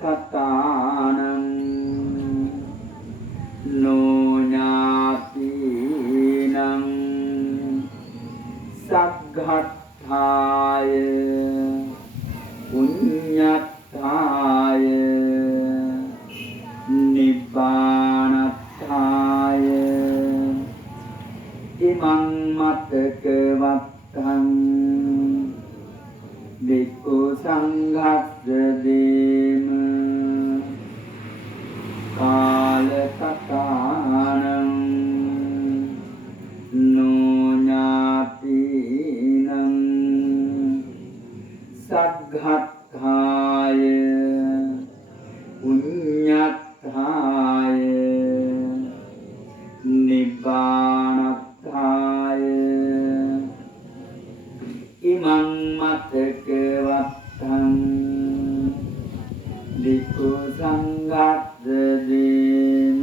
කතානං නොඥාතිනං සග්ගත්තාය පුඤ්ඤත්තාය නිබ්බානත්තාය ඉමං මතක වත්තං වික්ඛු සංඝස්ස දේම කාල කතානං නොඥාතිනං සග්ගත්තාය පුඤ්ඤත්තාය නිබ්බානත්තාය ඉමං මතක වත්තං වික්ඛු සංඝස්ස දේම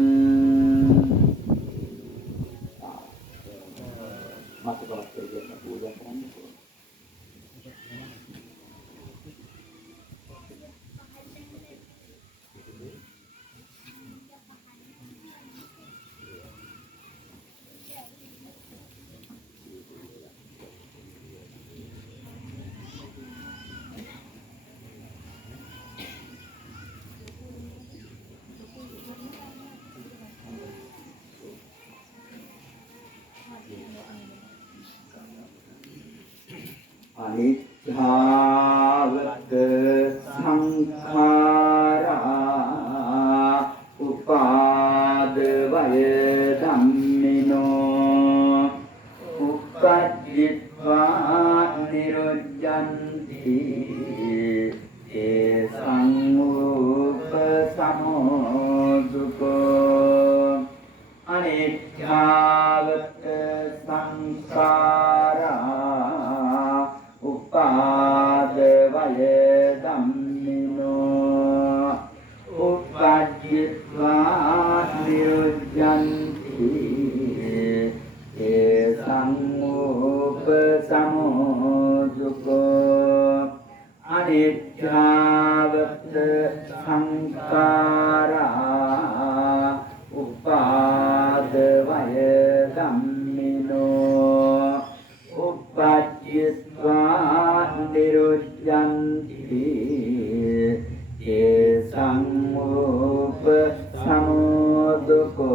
මතක වත්තේ කියන පූජා කරන්නේ අනිත්‍යාවත සංඛාරා උපාදවය ධම්මිනෝ උපජ්ජිත්වා නිරුද්ධන්ති ඒ සංූප සමෝදුකෝ අනිත්‍යාවත සංඛාරා උපාදවය ධම්මිනෝ උපජ්ජිත්වා නිරුද්ධන්ති ඒ සංූප සමෝදුකෝ අනිත්‍යාවත සංඛාරා උපාදවය ධම්මිනෝ උපජ්ජිත්වා නිරුද්ධන්ති ඒ සංූප සමෝදුකෝති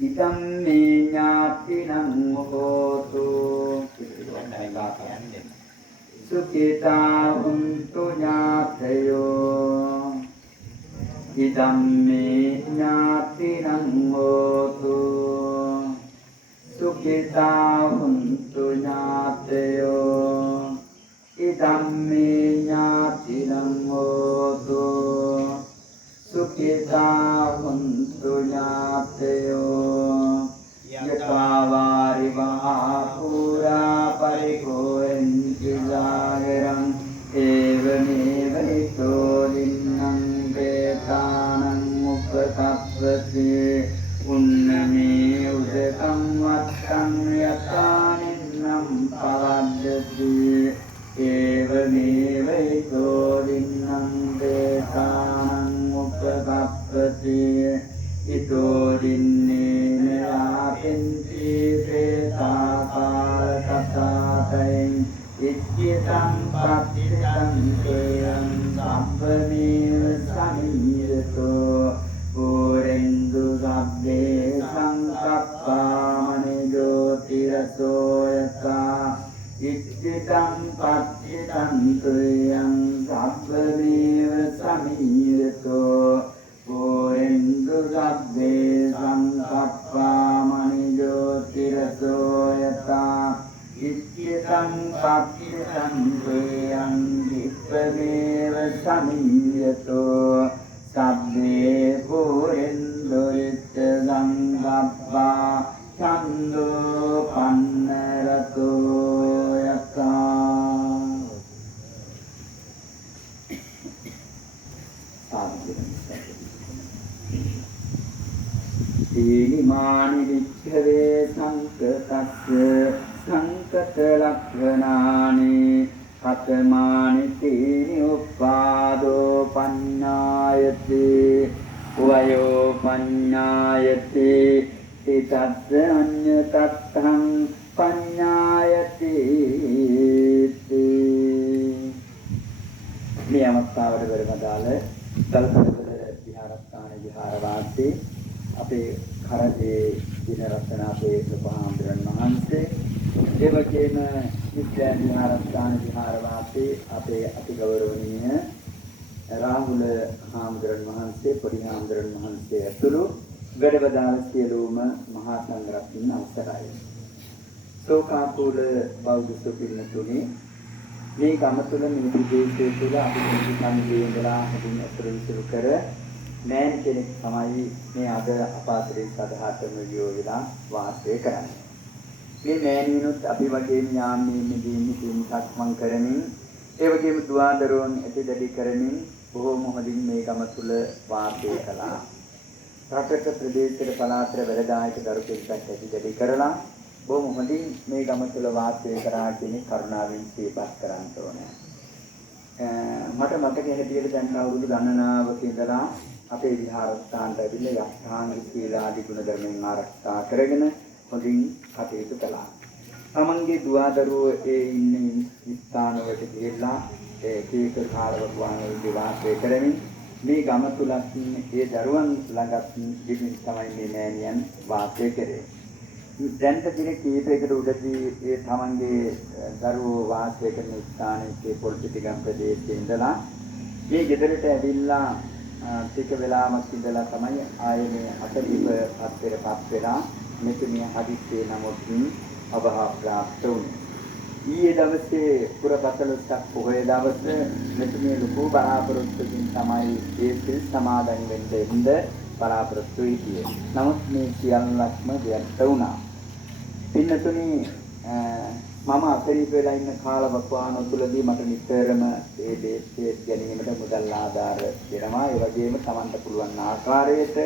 ඉදම් මේ ඥාතිනං හෝතු සුඛිතා හුන්තු ඥාතයෝ ඉදම් මේ ඥාතිනං හෝතු සුඛිතා හුන්තු ඥාතයෝ ඉදම් මේ ඥාතිනං හෝතු සුඛිතා හුන්තු ඥාතයෝ යථාවාරි මහා පුරා පරිකෝෙන්ති ජාගරං ඒවමේව හිතෝ දින්නම් වේතානං උපතප්පති උන්නමේ උදකං වත්තං යතානින්නම් පවද්දති ඒවමේව හිතෝ දින්නම් වේතානං උපතප්පති ඉතෝ දින්නේන යාපෙන්ති ප්‍රේතා කාල කතාතෙන් ඉච්ඡිතං පත්තිතං කේයං සම්පමේව සමියතෝ පුරෙන්දු සබ්බේ සංකප්පාමනි ජෝතිරසෝ යතා ඉච්ඡිතං පත්තිතං කේයං සම්පමේව සමියතෝ පුරෙන්දු සබ්බේ සංකප්පාමනි ජෝතිරසෝ සබ්බා චන්දෝ පන්නරතෝ යතා තීනිමානි විච්ඡවේ සංකතස්ස සංකත ලක්ඛනානි කතමානි තීනි උපාදෝ පඤ්ඤායති වයෝ පඤ්ඤායති තිතස්ස අඤ්ඤතත්තං පඤ්ඤායති මේ අවස්ථාවට වෙරමදාල තල්කඩවල විහාරස්ථාන විහාරවාසී අපේ කරදේ දින රත්න අපේ ලොකුහාමුදුරන් වහන්සේ ඒ වගේම විද්‍යා විහාරස්ථාන විහාරවාසී අපේ අතිගෞරවනීය රාහුල හාමුදුරන් වහන්සේ පොඩි හාමුදුරන් වහන්සේ ඇතුළු වැඩවදාළ සියලුම මහා සංඝරත්නයන් අවසරයි. සෝකාපූල බෞද්ධ සුපින්නතුනි මේ ගම තුළ මේ විදේශයේ තුළ අපි මේ සම්මිලේ ඉඳලා හදින් අතර විසුරු කර මෑන් කෙනෙක් තමයි මේ අද අපාතරේ සදහාටම වියෝ වෙලා වාසය කරන්නේ. මේ මෑණියනුත් අපි වගේම යාම්මේ මෙදින්නේ සක්මන් කරමින් ඒ වගේම දුවදරුවන් ඇතිදැඩි කරමින් බොහෝම හොඳින් මේ ගම තුළ වාසය කළා. රටක ප්‍රදේශයක පළාතට වැඩදායක දරු පිරිසක් ඇතිදැඩි කරලා බොහොම හොඳින් මේ ගම තුළ වාසය කරා කියන කරුණාවෙන් සිහිපත් කරන්න ඕනේ. මට මතක හැටියට දැන් අවුරුදු ගණනාවක ඉඳලා අපේ විහාරස්ථානට ඇවිල්ලා යක්ඛාංග සීලාදී ගුණ ධර්මයන් ආරක්ෂා කරගෙන හොඳින් කටයුතු කළා. තමන්ගේ දුවදරුවෝ ඒ ඉන්න ස්ථානවලට ගිහිල්ලා ඒක කාලවකවානුවේදී වාසය කරමින් මේ ගම තුලත් ඒ දරුවන් ළඟත් ඉතින් තමයි මේ මෑණියන් වාසය කරේ. දැන්ට දින කීපයකට උඩදී ඒ තමන්ගේ දරුවෝ වාසය කරන ස්ථානයේ පොල්පිටිගම් ප්‍රදේශයේ ඉඳලා මේ ගෙදරට ඇවිල්ලා ටික වෙලාවක් ඉඳලා තමයි ආයේ මේ අතදීප පත්තරපත් වෙලා මෙතුමිය හදිස්සියේ නමුත් අභාව ප්‍රාප්ත වුණේ. ඊයේ දවසේ පුරපතලොස්සක් පොහොය දවසේ මෙතුමිය ලොකු බලාපොරොත්තුකින් තමයි ඒ සිල් සමාදන් වෙන්න බලාපොරොත්තු වෙන්නේ. නමුත් මේ සියල්ලක්ම දෙයක් වුණා. පින්නතුනි මම අතරීප වෙලා ඉන්න කාලවකවානුව තුළදී මට නිතරම මේ දේශයේ ගැනීමට මුදල් ආධාර දෙනවා. ඒ වගේම Tamanට පුළුවන් ආකාරයට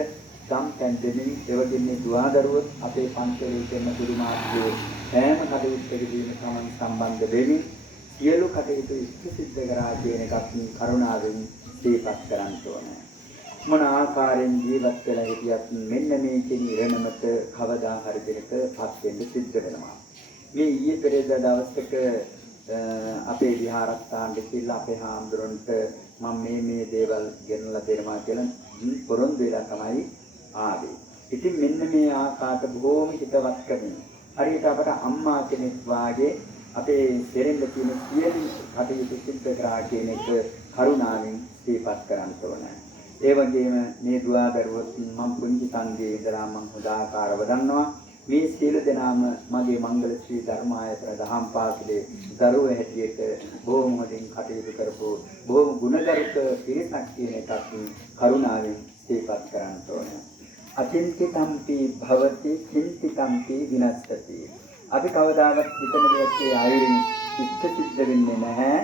සම්පැන් දෙමින් ඒ වගේම මේ දුවදරුවෝ අපේ පන්සලේ ඉන්න පුදුමාත්මක හැම කටයුත්තකදීම Taman සම්බන්ධ වෙමින් සියලු කටයුතු සිද්ධ කරා කියන එකත් කරුණාවෙන් සිහිපත් කරන්න ඕනේ. මොන ආකාරයෙන් ජීවත් වෙලා හිටියත් මෙන්න මේ කියන ඉරණමත කවදා හරි දෙයකපත් වෙන්න සිද්ධ වෙනවා. මේ ඊයේ පෙරේදා දවසක අපේ විහාරස්ථානයේ කියලා අපේ හාමුදුරන්ට මම මේ දේවල් ගෙනලා දෙනවා කියලා පොරොන්දු වෙලා තමයි ආවේ. ඉතින් මෙන්න මේ ආකාරයට බොහෝම හිතවත් කරමින් හරියට අපට අම්මා කෙනෙක් වාගේ අපේ දෙරෙන්න තියෙන සියලු කටයුතු සිද්ධ කරා කියන එක කරුණාවෙන් සිහිපත් කරන්න ඕනේ. ඒ වගේම මේ දුවදරුවෝ මම පුංචි සංගේ ඉඳලා මම හොදාකාරව දන්නවා. මේ සියලු දෙනාම මගේ මංගල ශ්‍රී ධර්මායතන දහම් පාසලේ දරුවෝ හැටියට බොහොම හොඳින් කටයුතු කරපු බොහොම ගුණගරුක පිරිසක් කියන එකත් කරුණාවෙන් සිහිපත් කරන්න ඕනේ. අචින්තිතම්පි භවති චින්තිතම්පි විනස්සති. අපි කවදාවත් හිතන දෙයක්ේ ආයුරින් සිද්ධ වෙන්නේ නැහැ.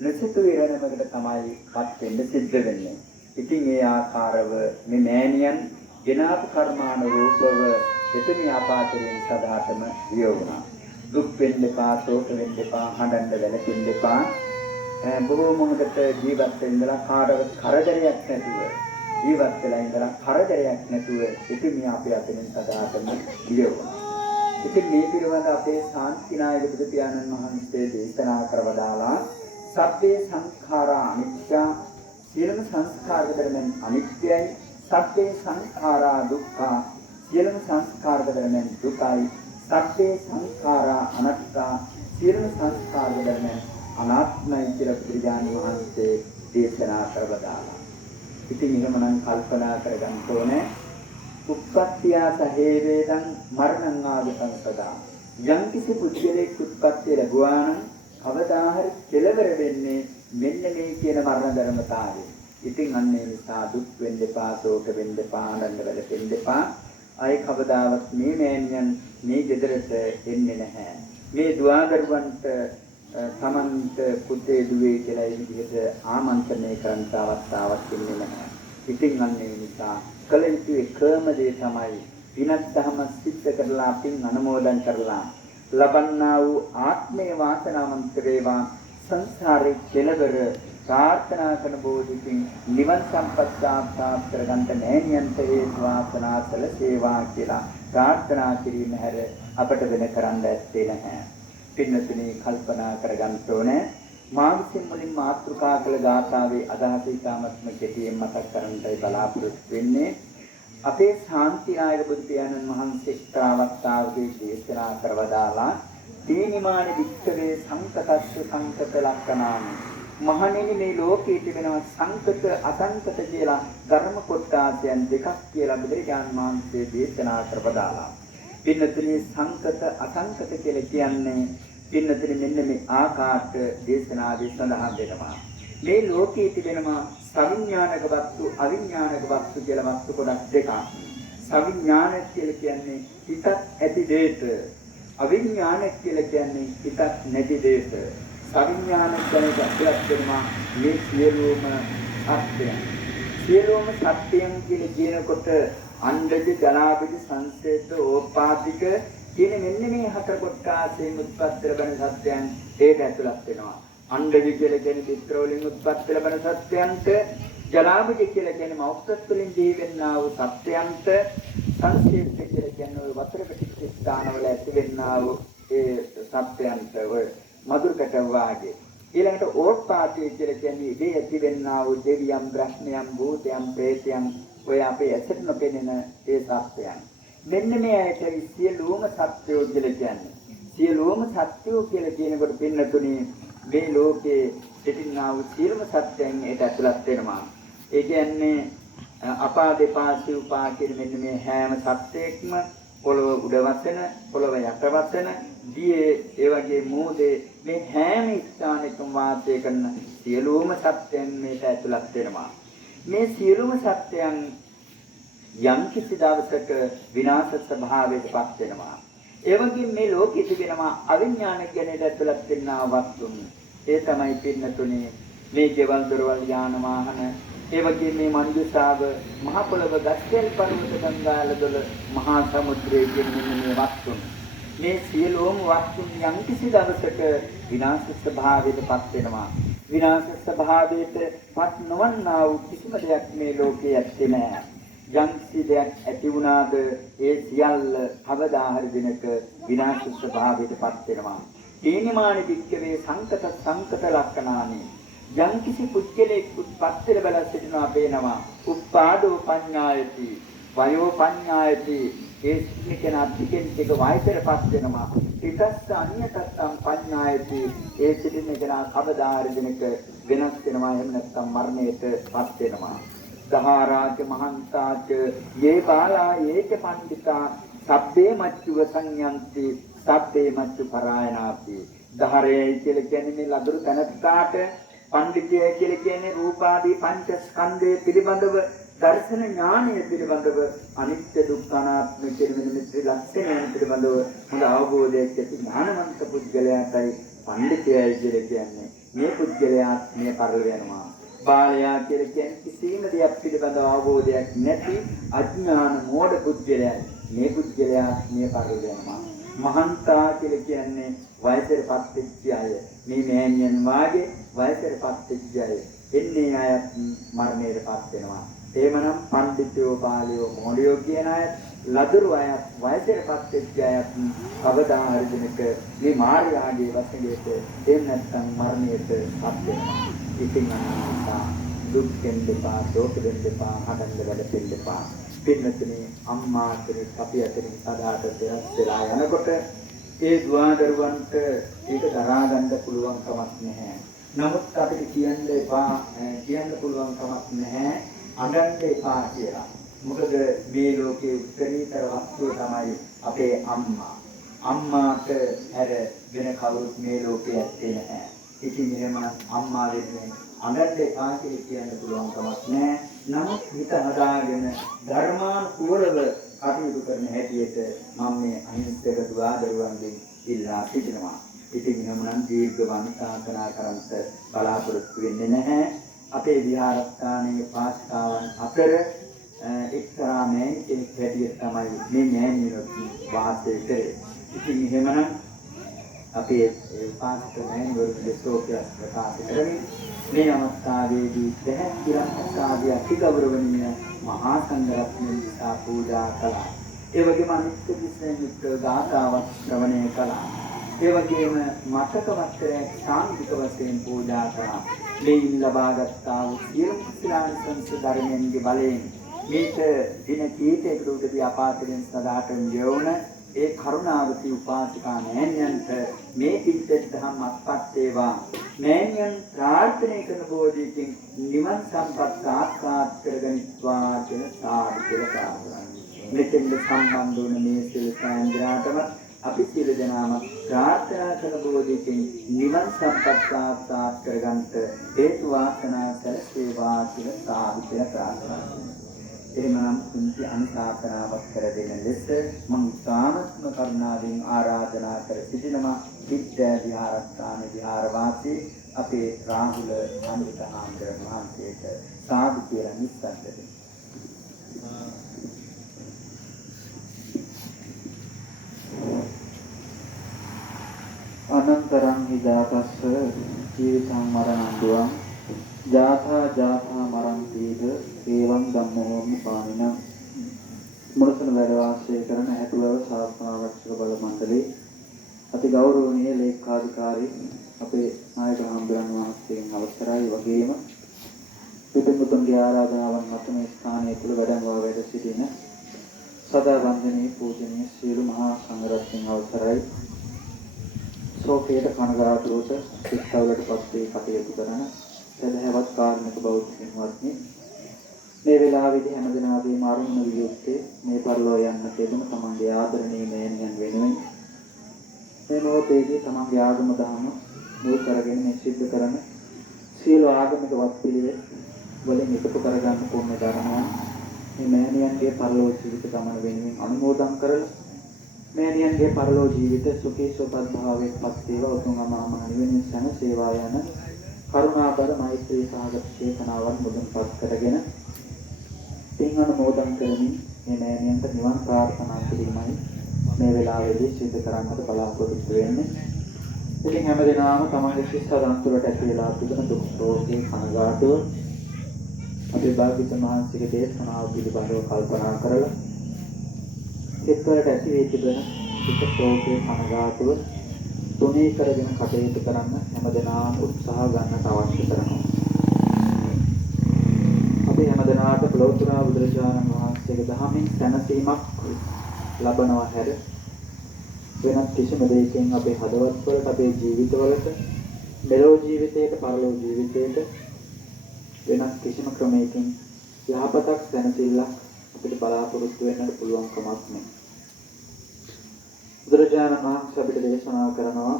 නිසිත විරණමකට තමයි පත් වෙන්න සිද්ධ වෙන්නේ. ඉතින් ඒ ආකාරව මේ මෑණියන් ගෙනාපු කර්මානුරූපව එතුමිය ආපාතයෙන් සදාටම වියෝගුණා. දුක් වෙන්න එපා, ශෝක වෙන්න එපා, හඬන්න වැළපෙන්න එපා. බොහෝ මොහොතකට ජීවත් වෙන්නලා කාටවත් කරදරයක් නැතුව ජීවත් වෙලා ඉඳලා කරදරයක් නැතුව එතුමිය අපේ අතරින් සදාටම වියෝගුණා. ඉතින් මේ පිළිබඳ අපේ ශාන්තිනායක බුදු පියාණන් වහන්සේ දේශනා කරවදාලා සබ්බේ සංඛාරා අනිත්‍ය, සියලුම සංස්කාර ධර්මයන් අනිත්‍යයි. සබ්බේ සංඛාරා දුක්ඛා, සියලුම සංස්කාර ධර්මයන් දුකයි. සබ්බේ සංඛාරා අනාත්තා, සියලුම සංස්කාර ධර්මයන් අනාත්මයි කියලා බුදුරජාණන් වහන්සේ දේශනා කරවදාලා. ඉතින් එහෙමනම් කල්පනා කරගන්න ඕනේ උප්පත්තිය සහේවේදං මරණං ආගතං සදා. යම් කිසි පුද්ගලෙක් උත්පත්ති ලැබුවා නම් කවදා හරි කෙලවර වෙන්නේ මෙන්න මේ කියන මරණ ධර්මතාවය. ඉතින් අන්න ඒ නිසා දුක් වෙන්න එපා, ශෝක වෙන්න එපා, ආනන්ද වෙලෙන්න එපා. අය කවදාවත් මේ මෑණියන් මේ ගෙදරට එන්නේ නැහැ. මේ දුවදරුවන්ට තමන්ට පුතේ දුවේ කියලා ඒ විදිහට ආමන්ත්‍රණය කරන්න අවස්ථාවක් දෙන්නේ නැහැ. ඉතින් අන්න ඒ නිසා කල යුතු එකම දේ තමයි විනත් ධම සිද්ධ කරලා පින් අනුමෝදන් කරලා ලබන්නා වූ ආත්මේ වාසනාවන්ත වේවා සංසාරේ කෙලවර ප්‍රාර්ථනා කරන බෝධිකින් නිවන් සම්පත් සාක්ෂාත් කරගන්න නෑනියන්ට හේතු වාසනා සැලසේවා කියලා ප්‍රාර්ථනා කිරීම හැර අපට වෙන කරන්න ඇත්තේ නැහැ. පින්නතුනි කල්පනා කරගන්න ඕනේ මානසික මුලින් මාතෘකා කළ ගාථාවේ අදහස ඉතාමත්ම කෙටියෙන් මතක් කරන්නයි බලාපොරොත්තු වෙන්නේ. අපේ ශාන්තිනායක බුදු පියාණන් වහන්සේ ශ්‍රාවක්තාවගේ දේශනා කරවදාලා තීනිමානි වික්ඛවේ සංකතස්ස සංකත ලක්ෂණානි මහණෙනි මේ ලෝකයේ තිබෙනවා සංකත අසංකත කියලා ධර්ම කොටාසයන් දෙකක් කියලා බුදුරජාණන් වහන්සේ දේශනා කරවදාලා. පින්නතුනි සංකත අසංකත කියලා කියන්නේ පින්නතුනි මෙන්න මේ ආකාරයට දේශනාවේ සඳහන් වෙනවා. මේ ලෝකයේ තිබෙනවා සවිඥානික වස්තු අවිඥානික වස්තු කියලා වස්තු කොටස් දෙකක්. සවිඥානික කියලා කියන්නේ හිතක් ඇති දෙයට. අවිඥානික කියලා කියන්නේ හිතක් නැති දෙයට. සවිඥානික දැනට අපලක් වෙනවා මේ සියලුම සත්‍යයන්. සියලුම සත්‍යයන් කියලා කියනකොට අණ්ඩජ ජලාභජ සංසේත ඕපාතික කියන මෙන්න මේ හතර කොටාසෙන් උත්පත්ති ලැබෙන සත්‍යයන් ඒක ඇතුළත් වෙනවා. අණ්ඩජ කියලා කියන්නේ පිටර වලින් උත්පත්ති ලැබෙන සත්‍යයන්ට, ජලාභජ කියලා කියන්නේ මෞක්ෂත් වලින් ජීවෙන්නා වූ සත්‍යයන්ට, සංසේත කියලා කියන්නේ වතුර පිටිච්ච ස්ථානවල ඇතිවෙන්නා වූ ඒ සත්‍යයන්ට ඔය මధుරකට වාගේ. ඊළඟට ඕපාතික කියලා කියන්නේ ඉදී ඇතිවෙන්නා වූ දෙවියන්, බ්‍රහ්මයන්, භූතයන්, ප්‍රේතයන් ඔය අපේ ඇසට නොපෙනෙන ඒ සත්‍යයන්. මෙන්න මේ ඇයි සියලුම සත්‍යෝ කියලා කියන්නේ. සියලුම සත්‍යෝ කියලා කියනකොට පින්නතුණි මේ ලෝකේ සිටිනා වූ සියලුම සත්‍යයන් ඒකට ඇතුළත් වෙනවා. ඒ කියන්නේ අපා දෙපා සිව්පා කියන මෙන්න මේ හැම සත්‍යයක්ම පොළොව උඩ වසන, පොළොව යට වසන, දියේ ඒ වගේ මූදේ මේ හැම ස්ථානයකම වාසය කරන සියලුම සත්‍යයන් මේකට ඇතුළත් වෙනවා. මේ සියලුම සත්‍යයන් යම් කිසි දවසක විනාශ ස්වභාවයට පත් වෙනවා. ඒ වගේම මේ ලෝකෙ තිබෙනවා අවිඥානික ගැනීමට ඇතුළත් වෙනා වස්තුන්. ඒ තමයි පින්නතුනේ මේ ජීවල් දරවල් යාන වාහන, ඒ වගේම මේ මනුෂ්‍යතාව, මහ පොළව, ගස්කල් පර්වත, ගංගාලදොල, මහා සමුද්‍රයේ කියන මේ වස්තුන්. මේ සියලුම වස්තුන් යම් කිසි දවසක විනාශ ස්වභාවයට පත් වෙනවා. විනාශ ස්වභාවයට පත් නොවන්නා වූ කිසිම දෙයක් මේ ලෝකයේ ඇත්තේ නැහැ. යම් කිසි දෙයක් ඇති වුණාද ඒ සියල්ල කවදා හරි දිනක විනාශ ස්වභාවයට පත් වෙනවා. තීනිමානි වික්කවේ සංකත ලක්ෂණානි යම් කිසි පුච්චලේ උත්පත්තිල බල සිටිනවා පේනවා. උප්පාදෝ පඤ්ඤායති වයෝ පඤ්ඤායති ඒ සිටින අධිකෙන් ටික වයසටපත් වෙනවා. ඊටස්ස අන්‍යතත්තම් පඤ්ඤායති ඒ සිටින කෙනා කවදා හරි දිනක වෙනස් වෙනවා. එහෙම නැත්නම් මරණයටපත් වෙනවා. දහාරාජ මහන්තාච යේ බාලා යේච පණ්ඩිතා සබ්බේ මච්චුව සංයන්ති සබ්බේ මච්චු පරායනාති. දහරේ කියලා කියන්නේ මේ ලදරු තනත්තාට, පණ්ඩිතය කියලා කියන්නේ රූපාදී පංචස්කන්ධය පිළිබඳව දර්ශන ඥානය පිළිබඳව අනිත්‍ය දුක්ඛ අනාත්ම කියන මේ ත්‍රිලක්ෂණයන් පිළිබඳව හොඳ අවබෝධයක් ඇති ඥානවන්ත පුද්ගලයාටයි පණ්ඩිතයයි කියලා කියන්නේ. මේ පුද්ගලයා මේ පරිල වෙනවා. බාලයා කියලා කියන්නේ කිසිම දෙයක් පිළිබඳව අවබෝධයක් නැති අඥාන මෝඩ පුද්ගලයා. මේ පුද්ගලයා මේ පරිල වෙනවා. මහන්තා කියලා කියන්නේ වයසටපත් වෙච්ච අය. මේ මෑණියන් වාගේ වයසටපත් වෙච්ච අය. එන්නේ අය මරණයටපත් වෙනවා. එහෙමනම් පඬිතුයෝ බාලයෝ මොඩියෝ කියන අය ලදරු අය වයසටපත් වෙච්ච අය කවදා හරි දිනක මේ මාර්යාගේ වශයෙන් එහෙම නැත්නම් මරණයටපත් වෙනවා. ඉතින් අනිසා දුක් දෙන්නපා, දෝෂ දෙන්නපා, හදන්න වැඩ දෙන්නපා. පින්නතුනි අම්මා කෙනෙක් අපි අතරින් සදාට දෙයක් වෙලා යනකොට ඒ දුවදරුවන්ට ඒක දරා ගන්න පුළුවන් කමක් නැහැ. නමුත් අපිට කියන්න පුළුවන් කමක් නැහැ අඬන්න එපා කියලා. මොකද මේ ලෝකයේ උත්තරීතර වස්තුව තමයි අපේ අම්මා. අම්මාට හැර වෙන කවුරුත් මේ ලෝකයේ ඇත්තේ නැහැ. ඉතින් එහෙම අම්මා වෙන්නේ අඬන්න එපා කියලා කියන්න පුළුවන් කමක් නැහැ. නමුත් හිත හදාගෙන ධර්මානුකූලව කටයුතු කරන හැටියට මම මේ අහිංසක දුවා දරුවන්ගෙන් ඉල්ලා සිටිනවා. ඉතින් එහෙමනම් දීර්ඝ වංශාසනා කරන්ට බලාපොරොත්තු වෙන්නේ නැහැ. අපේ විහාරස්ථානයේ පාස්කාවන් අතර එක්තරා මෑණියෙක් හැටියට තමයි මේ මෑණියෝ වාසය කරේ. ඉතින් එහෙමනම් අපේ පාස්ක මෑණිවරු ශෝකය ප්‍රකාශ කරමින් මේ අවස්ථාවේදී දැහැත්තිරක් සාදිය අතිගෞරවනීය මහා සංඝරත්නය නිසා පූජා කළා. ඒ වගේම අනිත්‍ය විශ්වමිත්‍ර ගාථාවත් ශ්‍රවණය කළා. ඒ වගේම මතක වස්ත්‍රයක් සාන්තික වශයෙන් පූජා කළා. මෙයින් ලබාගත් වූ සියලු කුසලානිසංස ධර්මයන්ගේ බලයෙන් මේක දින කීපයකට උදදී අපාතෙන් සදාටම යොවුන ඒ කරුණාවති උපාසිකා මෑණියන්ට මේ පිටත් දහම් අත්පත් වේවා. මෑණියන් ප්‍රාර්ථනා කරන බෝධියකින් නිවන් සම්පත් සාක්ෂාත් කරගනිත්වා කියන සාදු කියලා ප්‍රාර්ථනා. මෙතෙන්ද සම්බන්ධ වන මේ සියලු සාන්ද්‍රාටම අපි සියලු දෙනාම ප්‍රාර්ථනා කරන බෝධියකින් නිවන් සම්පත් සාක්ෂාත් කරගන්නට හේතු වාසනා සැලසේවා කියලා සාදු කියලා ප්‍රාර්ථනා කරනවා. එහෙමනම් කුංචි අනුශාසනාවක් කර දෙන ලෙස මම සාමත්ම කරුණාවෙන් ආරාධනා කර සිටිනවා විද්‍යා විහාරස්ථාන විහාරවාසී අපේ රාහුල අනුතහාම්දර මහන්සියට සාදු කියලා නිස්සද්ද දෙන්න. අනන්තරං හිදාතස්ස ජීවිතං මරණං දුවං ජාථා ජාථා මරන්තිද ඒවං ධම්මෝමි පානිනම් මුලසන වැඩ වාසය කරන හැටුවව ශාස්ත්‍රාරක්ෂක බල මණ්ඩලයේ අති ගෞරවනීය ලේකාධිකාරී අපේ නායක හාමුදුරන් වහන්සේගෙන් අවසරයි වගේම පිටුමුතුන්ගේ ආරාධනාවන් මත මේ ස්ථානයේ තුල වැඩමවා වැඩ සිටින සදා වන්දනීය පූජනීය සියලු මහා සංඝරත්නයන් අවසරයි ශෝකයට කනගාටුවට සිත්වලටපත් වේ කටයුතු කරන සදහවත් කාර්මික බෞද්ධ පින්වත්නි මේ වෙලාවේදී හැම දිනාගේම අරුණ වියුත්තේ මේ පරිලෝ යන්න තිබෙන තමන්ගේ ආදරණීය මෑණියන් වෙනුවෙන් මේ මොහොතේදී තමන්ගේ ආගම දහම මුල් කරගෙන මේ සිද්ධ කරන සියලු ආගමික වත්පිළිවෙල වලින් එකතු කරගන්න පුණ්‍ය ධර්මයන් මේ මෑණියන්ගේ පරිලෝ ජීවිත ගමන වෙනුවෙන් අනුමෝදන් කරලා මෑණියන්ගේ පරිලෝ ජීවිත සුඛී සුවපත් භාවයෙන් පත් වේවා උතුම් අමා මහ නිවනින් සැනසේවා යන කරුණාබර මෛත්‍රී සාගත චේතනාවන් මුදුන්පත් කරගෙන පින් අනුමෝදන් කරමින් මේ මෑණියන්ට නිවන් ප්‍රාර්ථනා කිරීමයි මේ වෙලාවේදී සිදු කරන්නට බලාපොරොත්තු වෙන්නේ. ඉතින් හැම දිනම තමන්ගේ ශිෂ්‍යයන් තුළට ඇති වෙලා තිබෙන දුක් රෝගී කනගාටුව අපේ භාග්‍යවතුන් වහන්සේගේ දේශනාව පිළිබඳව කල්පනා කරලා සිත්වලට ඇති වී තිබෙන දුක් රෝගී කනගාටුව තුනී කරගෙන කටයුතු කරන්න හැමදෙනාම උත්සාහ ගන්නට අවශ්‍ය කරනවා. අපි හැමදෙනාට ලෞතර බුදුරජාණන් වහන්සේගේ දහමින් සැනසීමක් ලබනවා හැර වෙනත් කිසිම දෙයකින් අපේ හදවත්වලට අපේ ජීවිතවලට මෙලෝ ජීවිතයට පරලෝ ජීවිතයට වෙනත් කිසිම ක්‍රමයකින් යහපතක් සැනසෙල්ලක් අපිට බලාපොරොත්තු වෙන්නට පුළුවන් කමක් නැහැ. බුදුරජාණන් වහන්සේ අපිට දේශනා කරනවා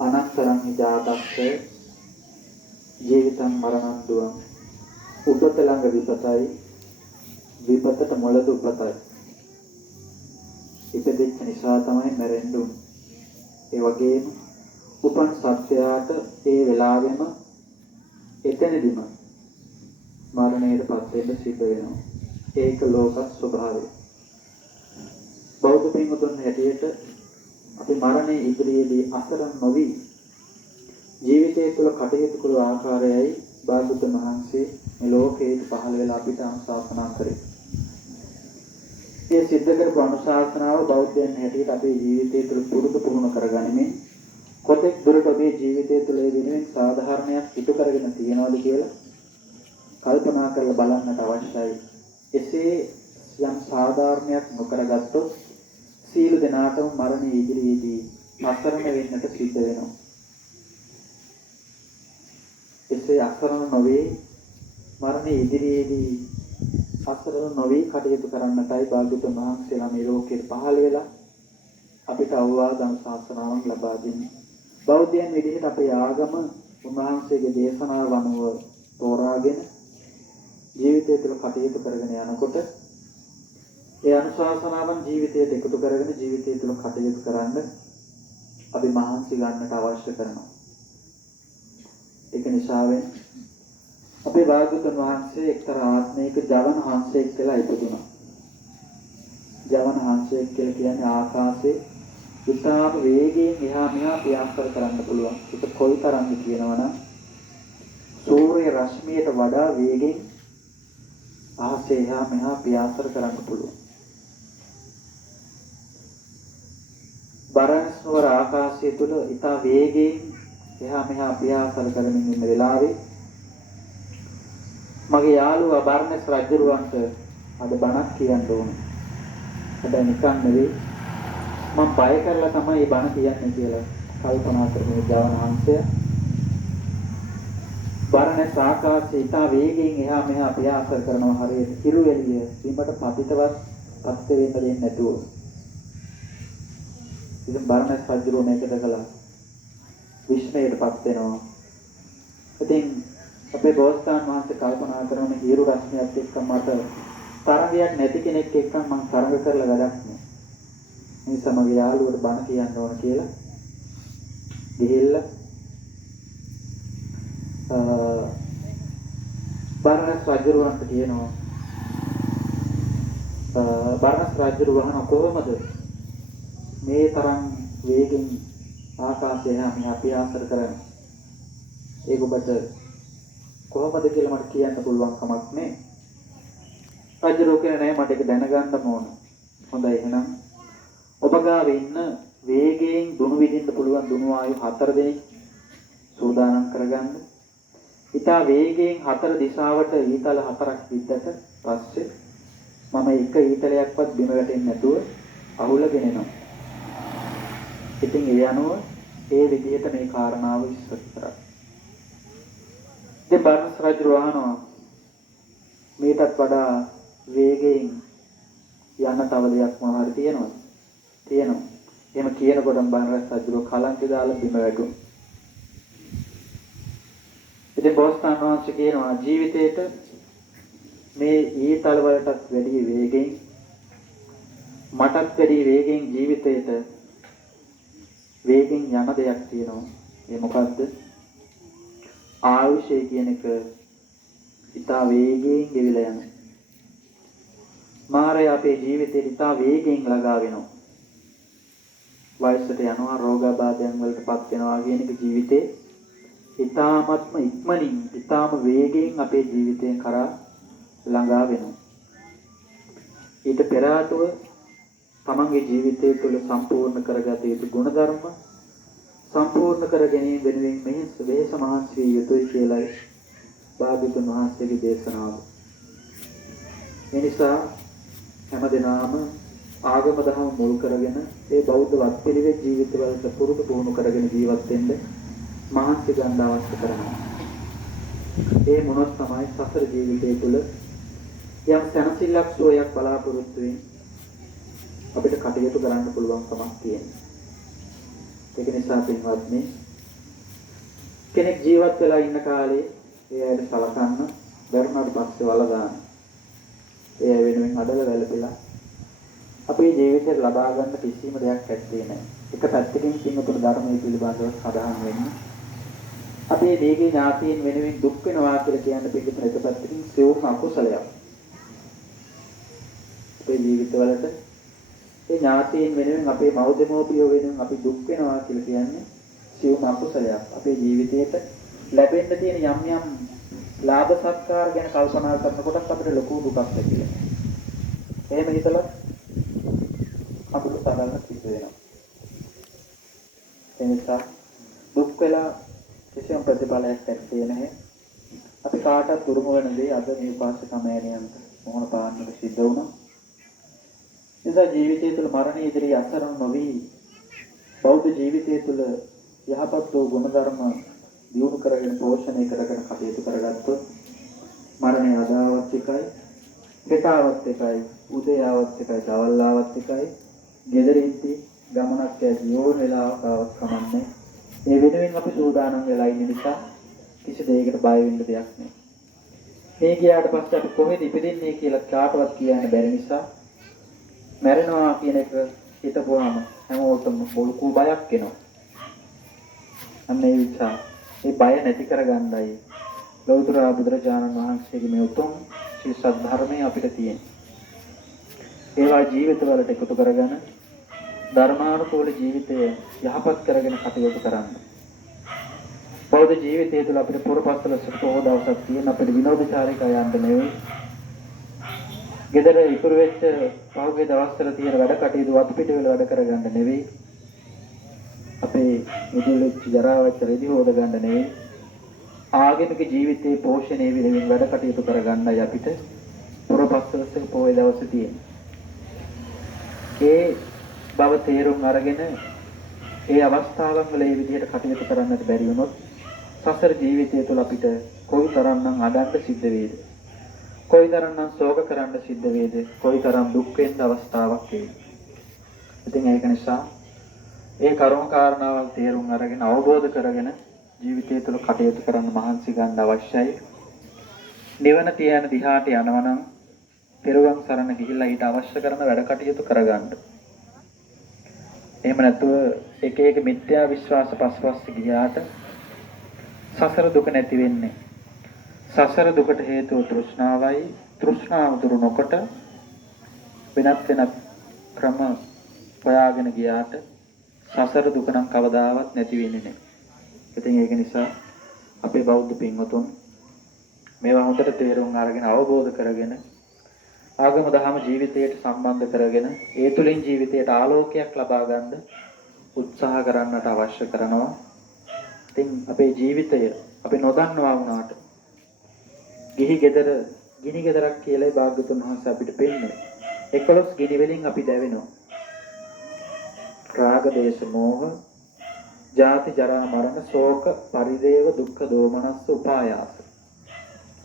අනන්තරං හිජාතස්ස ජීවිතං මරණං දුවං උපත ළඟ විපතයි විපතට මොළද උපතයි ඉපදෙච්ච නිසා තමයි මැරෙන්න උනේ. ඒ වගේම උපන් සත්‍යයට ඒ වෙලාවෙම එතනදිම මරණයටපත් වෙන්න සිද්ධ වෙනවා. ඒක ලෝක ස්වභාවය. බෞද්ධ පින්වතුන් හැටියට අපි මරණයේ ඉදිරියේදී අසරණ නොවි ජීවිතය තුළ කටයුතු කළ ආකාරයයි භාග්‍යවතුන් වහන්සේ මේ ලෝකයේ පහළ වෙලා අපිට අනුශාසනා කරේ. මේ සිද්ධ කරපු අනුශාසනාව බෞද්ධයන් හැටියට අපේ ජීවිතය තුළ පුරුදු පුහුණු කරගනිමින් කොතෙක් දුරට අපේ ජීවිතය තුළ ඒ වෙනුවෙන් සාධාරණයක් ඉටු කරගෙන තියනවාද කියලා කල්පනා කරලා බලන්නට අවශ්‍යයි. එසේ යම් සාධාරණයක් නොකරගත්තොත් සීල දෙනාටම මරණයේ ඉදිරියේදී අසරණ වෙන්නට සිද්ධ වෙනවා. එසේ අසරණ නොවේ මරණයේ ඉදිරියේදී අසරණ නොවේ කටයුතු කරන්නටයි භාග්‍යවතුන් වහන්සේලා මේ ලෝකෙට පහළ වෙලා අපිට අවවාද අනුශාසනාවන් ලබා දෙන්නේ. බෞද්ධයන් විදිහට අපේ ආගම උන්වහන්සේගේ දේශනාව අනුව තෝරාගෙන ජීවිතය තුළ කටයුතු කරගෙන යනකොට ඒ අනුශාසනාවන් ජීවිතයට එකතු කරගෙන ජීවිතය තුළ කටයුතු කරන්න අපි මහන්සි ගන්නට අවශ්‍ය කරනවා. ඒක නිසාවෙන් අපේ භාග්‍යවතුන් වහන්සේ එක්තරා ආත්මයක ජවන හංසයෙක් කියලා ඉපදුණා. ජවන හංසයෙක් කියලා කියන්නේ ආකාශයේ ඉතාම වේගයෙන් එහා මෙහා පියාසර කරන්න පුළුවන්. ඒක කොයිතරම්ද කියනවනම් සූර්ය රශ්මියට වඩා වේගෙන් ආකාශයේ එහා මෙහා පියාසර කරන්න පුළුවන්. බරණස් නුවර ආකාශය තුල ඉතා වේගයෙන් එහා මෙහා පියාසර කරමින් ඉන්න වෙලාවේ මගේ යාළුවා බර්ණස් රජුරවන්ට අද බණක් කියන්න ඕනේ. හැබැයි නිකන් නෙවෙයි මම බය කරලා තමයි මේ බණ කියන්නේ කියලා කල්පනා කරගෙන ජවන හංසය බර්ණස් ආකාශයේ ඉතා වේගයෙන් එහා මෙහා පියාසර කරනවා හරියට හිරු එළිය බිමට පතිතවත් පත් වෙන්න දෙන්නේ නැතුව. ඉතින් බර්ණස් රජුරෝ මේක දැකලා විශ්මයටපත් වෙනවා. ඉතින් අපේ බෝසතාණන් වහන්සේ කල්පනා කරන හිරු රශ්මියත් එක්ක මට තරගයක් නැති කෙනෙක් එක්ක මම තරග කරලා වැඩක් නෑ. මේ සමග යාළුවට බණ කියන්න ඕන කියලා ගිහිල්ලා බර්ණස් රජුරවන්ට කියනවා බර්ණස් රජුර වහන කොහොමද මේ තරම් වේගෙන් ආකාශය මෙහා පියාසර කරන්නේ? ඒක ඔබට කොහොමද කියලා මට කියන්න පුළුවන් කමක් නෑ. රජුරෝ කියන්නේ නෑ මට ඒක දැනගන්න ඕන. හොඳයි එහෙනම් ඔබ ගාව ඉන්න වේගයෙන් දුනු විදින්න පුළුවන් දුනු ආයු 4 දෙනෙක් සූදානම් කරගන්න. ඊටා වේගයෙන් 4 දිශාවට ඊතල 4ක් විද්දට පස්සේ මම එක ඊතලයක්වත් බිම වැටෙන්නේ නැතුව අහුලගෙන එනවා. ඉතින් ඒ අනුව ඒ විදිහට මේ කාරණාව විස්තර කරා. ඉතින් බර්ණස් රජු වහනවා මේකටත් වඩා වේගයෙන් යන්න තව දෙයක් මොනවාරි තියෙනවද? තියෙනවා. එහෙම කියනකොටම බර්ණස් රජු කලන්තේ දාලා බිම වැටුණා. ඉතින් බෝසතාණන් වහන්සේ කියනවා ජීවිතේට මේ ඊතල වලටත් වැඩි වේගෙන් මටත් වැඩි වේගෙන් ජීවිතේට වේගෙන් යන දෙයක් තියෙනවා. ඒ මොකද්ද? ආයුෂය කියන එක ඉතා වේගයෙන් ගෙවිලා යනවා. මාරය අපේ ජීවිතේ ඉතා වේගයෙන් ළඟා වෙනවා. වයසට යනවා, රෝගාබාධයන් වලටපත් වෙනවා කියන එක ජීවිතේ ඉතාමත්ම ඉක්මනින්, ඉතාම වේගයෙන් අපේ ජීවිතයෙන් කරා ළඟා වෙනවා. ඊට පෙර ආතුව තමන්ගේ ජීවිතය තුළ සම්පූර්ණ කරගත යුතු ගුණධර්ම සම්පූර්ණ කර ගැනීම වෙනුවෙන් වෙහෙස මහන්සි විය යුතුයි කියලායි භාග්‍යවතුන් වහන්සේගේ දේශනාව. ඒ නිසා හැමදෙනාම ආගම දහම මුල් කරගෙන ඒ බෞද්ධ වත්පිළිවෙත් ජීවිතවලට පුරුදු පුහුණු කරගෙන ජීවත් වෙන්න මහන්සි ගන්න අවශ්‍ය කරනවා. ඒ මොනොත් තමයි සසර ජීවිතය තුළ යම් සැනසෙල්ලක් සෝයක් බලාපොරොත්තු වෙන අපිට කටයුතු කරන්න පුළුවන් කමක් තියෙනවා. ඒක නිසා පින්වත්නි කෙනෙක් ජීවත් වෙලා ඉන්න කාලේ ඒ අයට සලකන්න ධර්මයට පස්සේ වල දාන්න. ඒ වෙනුවෙන් අඩල වැළපෙලා අපේ ජීවිතේ ලබා ගන්න කිසිම දෙයක් ඇත්තේ නැහැ. එක පැත්තකින් සිංහපුර ධර්මයේ පිළිබඳව සඳහන් වෙන්නේ අපේ දීගේ ඥාතීන් වෙනුවෙන් දුක් වෙනවා කියලා කියන පිළිතුර එක පැත්තකින් සියුම් අකුසලයක්. අපේ ජීවිතවලට ඒ ඥාතීන් වෙනුවෙන් අපේ මව් දෙමව්පියෝ වෙනුවෙන් අපි දුක් වෙනවා කියලා කියන්නේ සියුම් අකුසලයක්. අපේ ජීවිතේට ලැබෙන්න තියෙන යම් යම් ලාභ සත්කාර ගැන කල්පනා කරනකොට අපිට ලොකු දුකක් ඇති වෙනවා. එහෙම හිතලා අපිට තරන්න සිද්ධ වෙනවා. එනිසා දුක් වෙලා කිසියම් ප්‍රතිඵලයක් ඇත්තේ නැහැ. අපි කාටවත් දුරුම වෙන දේ අද මේ උපාසකමෑණියන්ට මොහොන පාන්නට සිද්ධ වුණා. එදා ජීවිතය තුළ මරණය ඉදිරියේ අසරණ නොවි බෞද්ධ ජීවිතය තුළ යහපත් වූ ගුණධර්ම දියුණු කරගෙන පෝෂණය කරගෙන කටයුතු කරගත්තොත් මරණය අදාවත් එකයි, හෙටාවත් එකයි, උදයාවත් එකයි, දවල්ලාවත් එකයි, ගෙදරින්දී ගමනක් යෝන වෙලාවක ආවත් කමන්නේ. ඒ වෙනුවෙන් අපි සූදානම් වෙලා ඉන්න නිසා කිසි දෙයකට බය වෙන්න දෙයක් නැහැ. මේ ගියාට පස්සේ අපි කොහෙද ඉපදෙන්නේ කියලා කාටවත් කියන්න බැරි නිසා මැරෙනවා කියන එක හිතපුවාම හැමෝටම ලොකු බයක් එනවා. අන්න ඒ නිසා මේ බය නැති කරගන්නයි ලෞතර බුදුරජාණන් වහන්සේගේ මේ උතුම් ශ්‍රී සද්ධර්මයේ අපිට තියෙන්නේ. ඒවා ජීවිතවලට එකතු කරගෙන ධර්මානුකූල ජීවිතය යහපත් කරගෙන කටයුතු කරන්න. බෞද්ධ ජීවිතය තුළ අපිට පුරපස්වල සුඛෝ දවසක් තියෙන අපිට විනෝදචාරිකා යන්න නෙවෙයි. ගෙදර ඉතුරු වෙච්ච පහුගිය දවස්වල තියෙන වැඩ කටයුතු වතු පිට වල වැඩ කරගන්න නෙවෙයි. අපේ මුදුලෙච්ච ජරාවච්ච රෙදි හොද ගන්න නෙවෙයි. ආගමික ජීවිතයේ පෝෂණය වෙනුවෙන් වැඩ කටයුතු කරගන්නයි අපිට පුරපස්වල පොයේ දවසේ තියෙන්නේ. ඒ බව තේරුම් අරගෙන ඒ අවස්ථාවන් වල මේ විදිහට කටයුතු කරන්නට බැරි වුණොත් සසර ජීවිතය තුළ අපිට කොයිතරම්නම් අඩන්න සිද්ධ වේද? කොයිතරම්නම් ශෝක කරන්න සිද්ධ වේද? කොයිතරම් දුක් වෙන්න අවස්ථාවක් වේද? ඉතින් ඒක නිසා ඒ කරුණු කාරණාවල් තේරුම් අරගෙන අවබෝධ කරගෙන ජීවිතය තුළ කටයුතු කරන්න මහන්සි ගන්න අවශ්‍යයි. නිවන තියන දිහාට යනවා නම් පෙරවන් සරණ ගිහිල්ලා ඊට අවශ්‍ය කරන වැඩ කටයුතු කරගන්න. එහෙම නැතුව එක එක මිත්‍යා විශ්වාස පස්පස්සේ ගියාට සසර දුක නැති වෙන්නේ. සසර දුකට හේතුව තෘෂ්ණාවයි. තෘෂ්ණාව දුරු නොකොට වෙනත් ක්‍රම හොයාගෙන ගියාට සසර දුක නම් කවදාවත් නැති වෙන්නේ නැහැ. ඉතින් ඒක නිසා අපේ බෞද්ධ පින්වතුන් මේවා හොඳට තේරුම් අරගෙන අවබෝධ කරගෙන ආගම දහම ජීවිතයට සම්බන්ධ කරගෙන ඒ තුලින් ජීවිතයට ආලෝකයක් ලබා ගන්න උත්සාහ කරන්නට අවශ්‍ය කරනවා. ඉතින් අපේ ජීවිතය අපි නොදන්නවා වුණාට ගිහි ගෙදර ගිනි ගෙදරක් කියලා භාග්‍යතුන් වහන්සේ අපිට පෙන්නනවා. 11 ගිනි වලින් අපි දැවෙනවා. රාග දේශ මොහ ජාති ජරා මරණ ශෝක පරිදේව දුක්ඛ දෝමනස්ස උපායාස.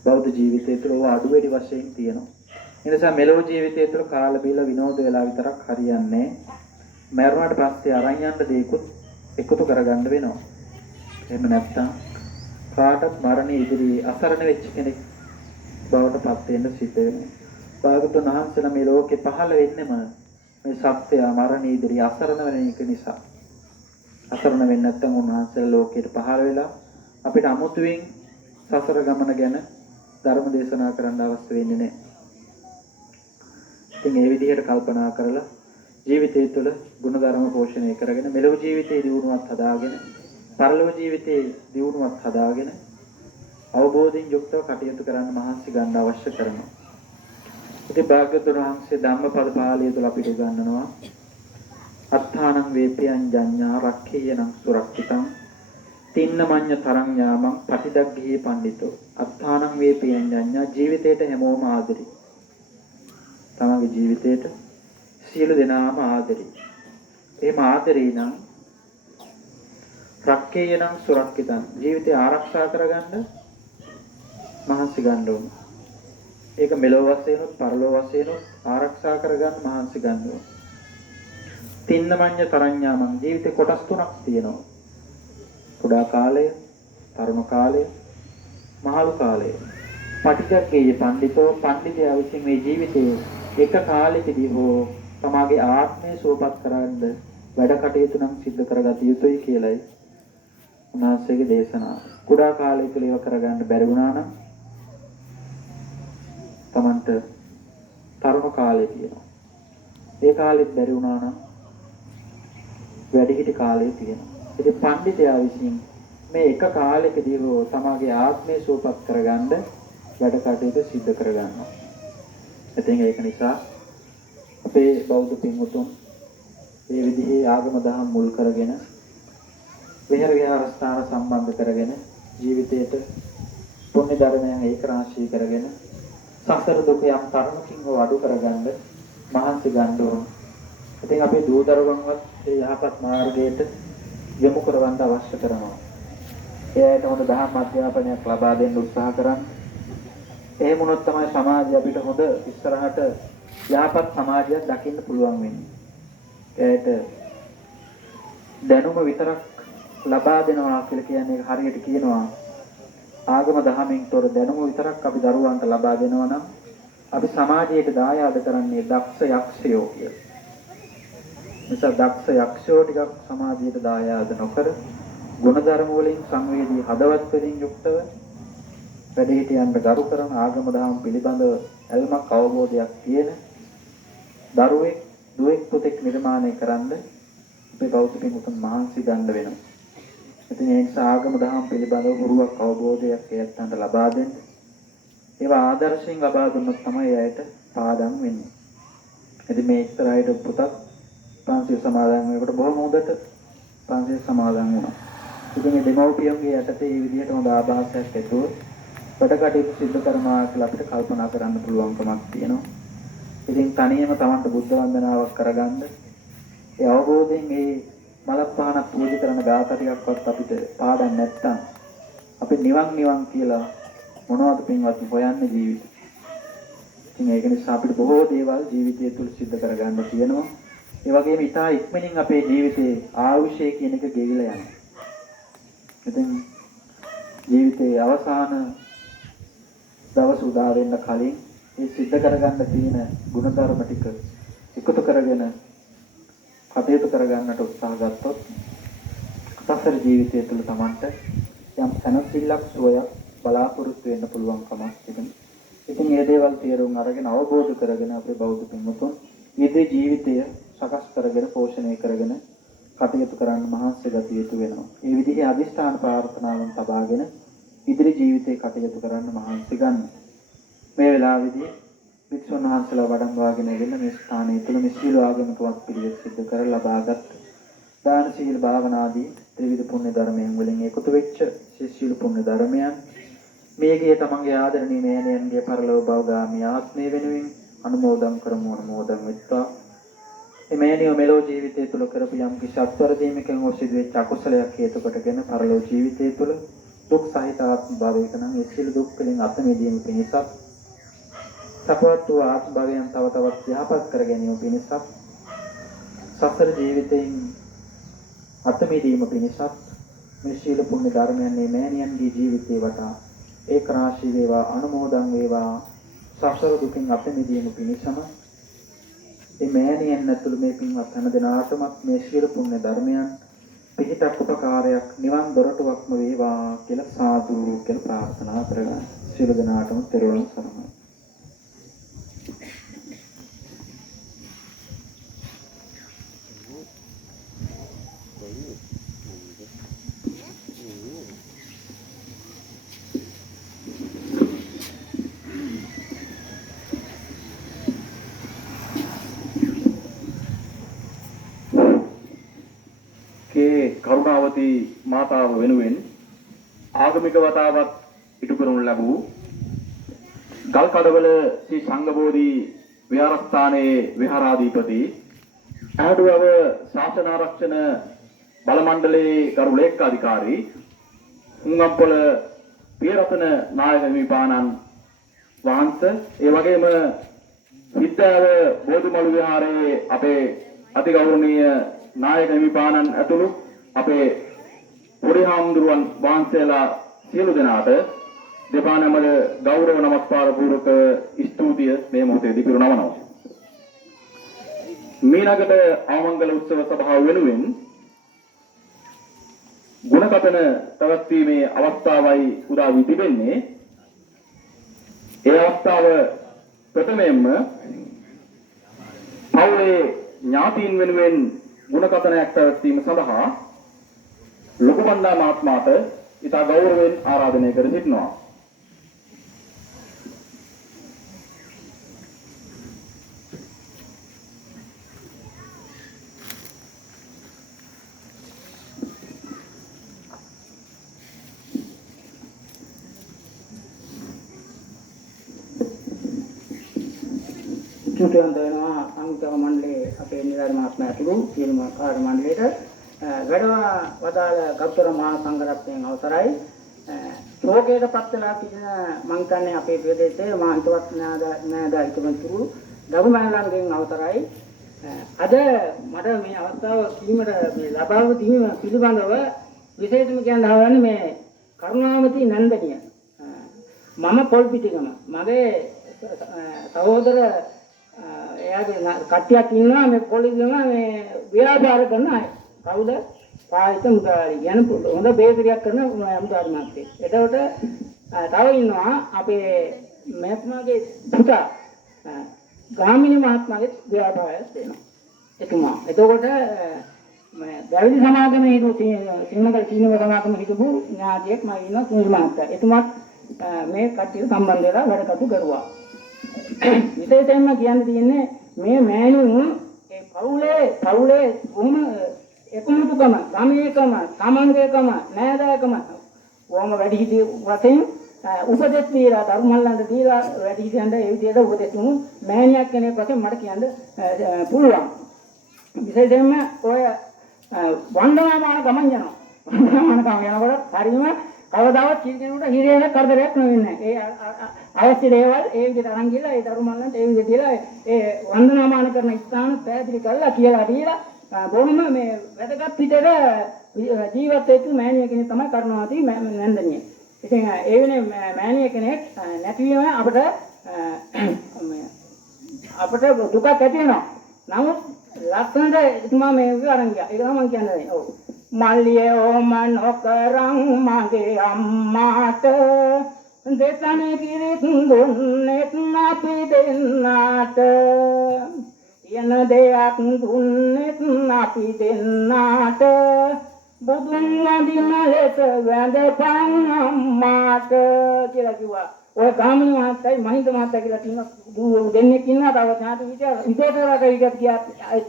බෞද්ධ ජීවිතය තුළ අඩු වැඩි වශයෙන් තියෙනවා. ඒ නිසා මෙලොව ජීවිතය තුළ කාල බීල විනෝද වෙලා විතරක් හරියන්නේ. මරණයට පස්සේ අරන් යන්න දේකුත් එකතු කරගන්න වෙනවා. එහෙම නැත්නම් කාටත් මරණය ඉදිරියේ අසරණ වෙච්ච කෙනෙක් බවට පත් වෙන්න සිද්ධ වෙනවා. භාගතුන් වහන්සේලා මේ ලෝකේ පහළ වෙන්නෙම මේ සත්‍ය මරණය ඉදිරියේ අසරණ වෙන එක නිසා. අසරණ වෙන්නේ නැත්නම් උන්වහන්සේලා ලෝකයට පහළ වෙලා අපිට අමුතුවෙන් සසර ගමන ගැන ධර්ම දේශනා කරන්න අවශ්‍ය වෙන්නේ නැහැ. ඉතින් මේ විදිහට කල්පනා කරලා ජීවිතය තුළ ගුණධර්ම පෝෂණය කරගෙන මෙලොව ජීවිතයේ දියුණුවක් හදාගෙන පරලොව ජීවිතයේ දියුණුවක් හදාගෙන අවබෝධයෙන් යුක්තව කටයුතු කරන්න මහන්සි ගන්න අවශ්‍ය කරනවා. ඉතින් භාග්‍යවතුන් වහන්සේ ධම්මපද පාළිය තුළ අපිට උගන්වනවා අත්තානං වේපයං ජඤ්ඤා රක්ඛේයනං සුරක්ෂිතං තින්නමඤ්ඤ තරං යාමං පටිදග්ගී පඬිතෝ අත්තානං වේපයං ජඤ්ඤා ජීවිතේට හැමෝම ආදරේ. තමගේ ජීවිතේට සියලු දෙනාම ආදරේ. එහෙම ආදරේ නම් රක්ඛේයනං සුරක්ෂිතං ජීවිතය ආරක්ෂා කරගන්න මහන්සි ගන්න ඕන. ඒක මෙලොව වශයෙන් උත් පරලොව වශයෙන් උත් ආරක්ෂා කරගන්න මහන්සි ගන්න ඕන. තින්නමඤ්ඤ තරඤ්ඤාමං ජීවිතේ කොටස් තුනක් තියෙනවා. කුඩා කාලය, තරුණ කාලය, මහලු කාලය. පටිච්චසමුප්පාදයේ පඬිතෝ පඬිතයා විසින් මේ ජීවිතයේ එක කාලෙකදී හෝ තමාගේ ආත්මය සුවපත් කරගන්න වැඩ කටයුතු නම් සිද්ධ කරගත යුතුයි කියලයි උන්වහන්සේගේ දේශනාව. කුඩා කාලය තුළ ඒව කරගන්න බැරි වුණා නම් තමන්ට තරුණ කාලය තියෙනවා. ඒ කාලෙත් බැරි වුණා නම් වැඩිහිටි කාලය තියෙනවා. ඉතින් පඬිතයා විසින් මේ එක කාලයකදී හෝ තමාගේ ආත්මය සුවපත් කරගන්න වැඩ කටයුතු සිද්ධ කරගන්නවා. ඉතින් ඒක නිසා අපේ බෞද්ධ පින්වතුන් මේ විදිහේ ආගම දහම් මුල් කරගෙන විහාර විහාරස්ථාන සම්බන්ධ කරගෙන ජීවිතයට පුණ්‍ය ධර්මයන් ඒකරාශී කරගෙන සසර දුක යම් තරමකින් හෝ අඩු කරගන්න මහන්සි ගන්න ඕන. ඉතින් අපේ දූ දරුවන්වත් මේ යහපත් මාර්ගයට යොමු කරවන්න අවශ්‍ය කරනවා. එයාට හොඳ දහම් අධ්‍යාපනයක් ලබා දෙන්න උත්සාහ කරන්න. එහෙම වුණොත් තමයි සමාජය අපිට හොඳ ඉස්සරහට යහපත් සමාජයක් දකින්න පුළුවන් වෙන්නේ. එයාට දැනුම විතරක් ලබා දෙනවා කියලා කියන්නේ හරියට කියනවා ආගම දහමෙන් තොර දැනුම විතරක් අපි දරුවන්ට ලබා දෙනවා නම් අපි සමාජයට දායාද කරන්නේ දක්ෂ යක්ෂයෝ කියලා. නිසා දක්ෂ යක්ෂයෝ ටිකක් සමාජයට දායාද නොකර ගුණධර්ම වලින් සංවේදී හදවත් වලින් යුක්තව වැඩිහිටියන්ට ගරු කරන ආගම දහම් පිළිබඳව ඇල්මක් අවබෝධයක් තියෙන දරුවෙක් දුවෙක් පුතෙක් නිර්මාණය කරන්න අපේ බෞද්ධ පින්වතුන් මහන්සි ගන්න වෙනවා. ඉතින් ඒ නිසා ආගම දහම් පිළිබඳව ගුරුවක් අවබෝධයක් එයන්ට ලබා දෙන්න. ඒවා ආදර්ශයෙන් ලබා දුන්නොත් තමයි එයාට පාඩම් වෙන්නේ. ඉතින් මේ ඉස්සරහට පුතක් පන්සිල් සමාදන් වෙනකොට බොහොම හොඳට පන්සිල් සමාදන් වුණා. ඉතින් මේ දෙමව්පියන්ගේ යටතේ මේ විදිහට හොඳ ආభాසයක් ඇතුව වැඩ කටයුතු සිදු කරනවා කියලා අපිට කල්පනා කරන්න පුළුවන්කමක් තියෙනවා. ඉතින් තනියම Tamanට බුද්ධ වන්දනාවක් කරගන්න ඒ අවබෝධයෙන් මේ මලක් පහනක් පූජා කරන ගාථා ටිකක්වත් අපිට පාඩම් නැත්තම් අපි නිවන් කියලා මොනවද පින්වත් හොයන්නේ ජීවිතේ. ඉතින් ඒක නිසා අපිට බොහෝ දේවල් ජීවිතය තුළ සිද්ධ කරගන්න තියෙනවා. ඒ වගේම ඉතා ඉක්මනින් අපේ ජීවිතේ ආයුෂය කියන එක ගෙවිලා යනවා. ඉතින් ජීවිතේ අවසාන දවස් උදා වෙන්න කලින් මේ සිද්ධ කරගන්න තියෙන ගුණධර්ම ටික එකතු කරගෙන කටයුතු කරගන්නට උත්සාහ ගත්තොත් සසර ජීවිතය තුළ Tamanට යම් සැනසෙල්ලක් සුවයක් බලාපොරොත්තු වෙන්න පුළුවන්කමක් තිබෙනවා. ඉතින් මේ දේවල් තේරුම් අරගෙන අවබෝධ කරගෙන අපේ බෞද්ධ පින්වතුන් ඊදී ජීවිතය සකස් කරගෙන පෝෂණය කරගෙන කටයුතු කරන්න මහන්සි ගතිය යුතු වෙනවා. මේ විදිහේ අදිෂ්ඨාන ප්‍රාර්ථනාවන් තබාගෙන ඉදිරි ජීවිතේ කටයුතු කරන්න මහන්සි ගන්න. මේ වෙලාවේදී වික්ෂුන් වහන්සේලා වඩම්වාගෙන ඉන්න මේ ස්ථානයේ තුල මේ සීල ආගමික වත් පිළිවෙත් සිදු කර ලබාගත් දාන සීල භාවනාදී ත්‍රිවිධ පුණ්‍ය ධර්මයන් වලින් එකතු වෙච්ච සීල පුණ්‍ය ධර්මයන් මේකේ තමන්ගේ ආදරණීය මෑණියන්ගේ පරලෝක භවගාමී ආත්මය වෙනුවෙන් අනුමෝදන් වෙත්වා. මේ මෑණියෝ මෙලෝ ජීවිතය තුල කරපු යම් කිසි අත්වැරදීමකින් හෝ සිදුවෙච්ච අකුසලයක් හේතු කොටගෙන පරලෝක ජීවිතය තුල දුක් සහිත ආත්ම භවයක නම් ඒ සියලු දුක් වලින් අත මිදීම පිණිසත් සපවත් වූ ආත්ම භවයන් තව තවත් යහපත් කර ගැනීම පිණිසත් සසර ජීවිතයෙන් අත මිදීම පිණිසත් මේ සීල පුණ්‍ය ධර්මයන් මේ මෑණියන්ගේ ජීවිතේ වටා ඒක රාශී වේවා අනුමෝදන් වේවා. සසර දුකින් අත මිදීම පිණිසම මේ මෑණියන් ඇතුළු මේ පින්වත් හැම දෙනාටම මේ සීල පුණ්‍ය ධර්මයන් පිහිටක් උපකාරයක් නිවන් දොරටුවක්ම වේවා කියලා සාදු කියලා ප්‍රාර්ථනා කරගන්න. සියලු දෙනාටම තෙරුවන් සරණයි. කරුණාවතී මාතාව වෙනුවෙන් ආගමික වතාවක් ඉටු කරනු ලැබූ ගල්කඩවල ශ්‍රී සංඝබෝධි විහාරස්ථානයේ විහාරාධිපති ඇහැඩුවව ශාසන ආරක්ෂණ බල මණ්ඩලයේ කරු ලේකකාධිකාරී හුංගම්පොළ පියරතන නායක හිමිපාණන් වහන්සේ ඒ වගේම හිතාව බෝධිමළු විහාරයේ අපේ අතිගෞරවනීය නායක හිමිපාණන් ඇතුළු අපේ පොඩි හාමුදුරුවන් වහන්සේලා සියලු දෙනාට දෙපා නමද ගෞරව නමස්කාර පූර්වක ස්තුතිය මේ මොහොතේදී පිරුණවනවා. මීනගට ආමංගල උත්සව සභාව වෙනුවෙන් ගුණකථන පැවැත්වීමේ අවස්ථාවයි උදා වී තිබෙන්නේ. ඒ අවස්ථාව ප්‍රථමයෙන්ම පවුලේ ඥාතීන් වෙනුවෙන් ගුණකථනයක් පැවැත්වීම සඳහා ලොකු බණ්ඩා මහත්මයාට ඉතා ගෞරවයෙන් ආරාධනය කර සිටිනවා. චුතියන් දෙනවා අංගක මණ්ඩලයේ අපේ නිලධාරි මහත්මයා ඇතුළු සියලුම කාර්ය මණ්ඩලයට වැඩම වදාළ ගෞතම මහා සංඝරත්නයන් අවසරයි. ශෝකයට පත් වෙලා සිටින මං කියන්නේ අපේ ප්‍රදේශයේ මා හිතවත් නෑදා හිතවතුරු දගුමැලන්ගෙන් අවසරයි. අද මට මේ අවස්ථාව කීමට මේ ලබාව දීම පිළිබඳව විශේෂම කියන්න හදන්නේ මේ කරුණාවති නන්දනිය. මම පොල්පිටිගම. මගේ සහෝදර එයාගේ කට්ටියක් ඉන්නවා මේ පොලිසියම මේ ව්‍යාපාර කරන අය. කවුද? පායිත මුදාලි කියන හොඳ බේකරියක් කරන මුදාලි මාත්‍යේ. එතකොට තව ඉන්නවා අපේ මහත්මයාගේ පුතා ගාමිණී මහත්මයාගේ ව්‍යාපාරයක් දෙනවා. එතුමා. එතකොට දැවිලි සමාගමේ හිටපු සිංහල සීනව සමාගමේ හිටපු ඥාතියෙක් මම ඉන්නවා කුංජ මහත්තයා. එතුමාත් මේ කට්ටිය සම්බන්ධ වෙලා වැඩ කටයුතු කරුවා. විශේෂයෙන්ම කියන්න තියෙන්නේ මේ මෑණියුන් ඒ පවුලේ කොහොම එකමුතුකම, සමීකම, සමන්වේකම, නෑදෑකම කොහොම වැඩි හිටි වශයෙන් උපදෙස් දීලා ධර්මල්ලන්ට දීලා වැඩි හිටියන්ට ඒ විදිහට උපදෙස් දුන්නු මෑණියක් කෙනෙක් වශයෙන් මට කියන්න පුළුවන්. විශේෂයෙන්ම ඔය වන්දනාමාන ගමන් යනවා. වන්දනාමාන ගමන් යනකොට හරියම කවදාවත් කීකෙනුට හිරේන කරදරයක් නෙවෙන්නේ. ඒ අවශ්‍ය දේවල් ඒ විදිහට අරන් ගිහලා ඒ ධර්මල්ලන්ට ඒ විදිහට දීලා ඒ වන්දනාමාන කරන ස්ථාන පැහැදිලි කරලා කියලා දීලා බොහොම මේ වැදගත් පිටර ජීවත් වෙච්ච මෑණිය කෙනෙක් තමයි කරුණාවති නැන්දනිය. ඉතින් ඒ වෙනේ මෑණිය කෙනෙක් නැතිවීම අපිට දුකක් ඇති වෙනවා. නමුත් ලක්ෂණට එතුමා මේ අරන් ගියා. ඒක තමයි මම කියන්නේ. ඔව්. මල්ලියේ ඕමනොකරන් මගේ අම්මාට දෙතනේ කිරිත් දුන්නේ අපි දෙන්නාට යන දෙයක් දුන්නේ අපි දෙන්නාට බුදුන් වඳින ලෙස වැඳපන් අම්මාට කියලා කිව්වා. ඔය ගාමිණී මහත්තයයි මහින්ද මහත්තයා කියලා තියෙන දෙන්නෙක් ඉන්නවා. තව ඥාති විදේශවලට විගත් ගියා.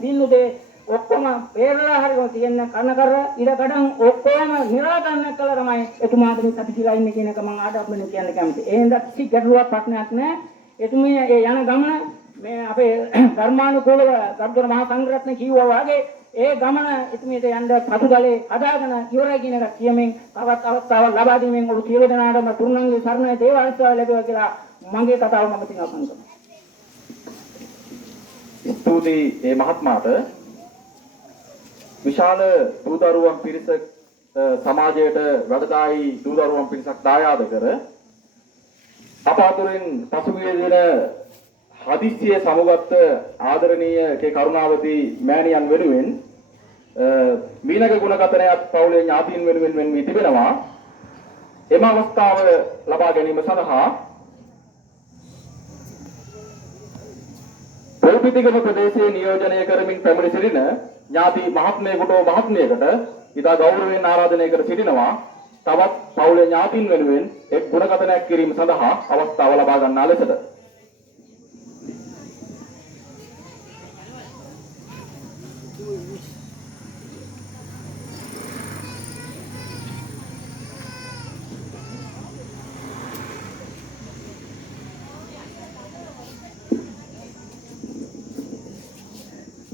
තින්නුදේ ඔක්කොම පෙරලා හරියම තියෙන කන කර ඉර කඩන් ඔක්කොම නිරාකරණය කළා තමයි එතුමාට මේ සපිතිලා ඉන්නේ කියන එක මම ආඩම්බරෙන් කියන්න කැමතියි. ඒ හින්දා කිසි ගැටලුවක් ප්‍රශ්නයක් නැහැ. එතුමිය ඒ යන ගමන මේ අපේ ධර්මානුකූලව සම්බුද්ධ මහා සංඝරත්නය කිව්වා වගේ ඒ ගමන එතුමියට යන්න පසුගලේ හදාගෙන ඉවරයි කියන එක කියමින් තවත් අවස්ථාවක් ලබා දීමෙන් ඔබ සියලු දෙනාටම තුරුණන්ගේ සරණයි දේවාලස්තාව ලැබෙවා කියලා මගේ කතාව මම තිනවා කරනවා. ස්තුතියි මේ මහත්මයාට. විශාල දූදරුවන් පිරිස සමාජයට වැඩදායි දූදරුවන් පිරිසක් දායාද කර අප අතුරින් පසුගිය දින හදිස්සියේ සමුගත් ආදරණීය කේ කරුණාවති මෑණියන් වෙනුවෙන් මීනක ගුණකතනයත් පවුලේ ඥාතීන් වෙනුවෙන් වෙන් වී තිබෙනවා. එම අවස්ථාව ලබා ගැනීම සඳහා පොල්පිටිගම ප්‍රදේශයේ නියෝජනය කරමින් පැමිණ සිටින ඥාති මහත්මයෙකුට මහත්මියකට ඉතා ගෞරවයෙන් ආරාධනය කර සිටිනවා. තවත් පවුලේ ඥාතීන් වෙනුවෙන් එක් ගුණකතනයක් කිරීම සඳහා අවස්ථාව ලබා ගන්නා ලෙසට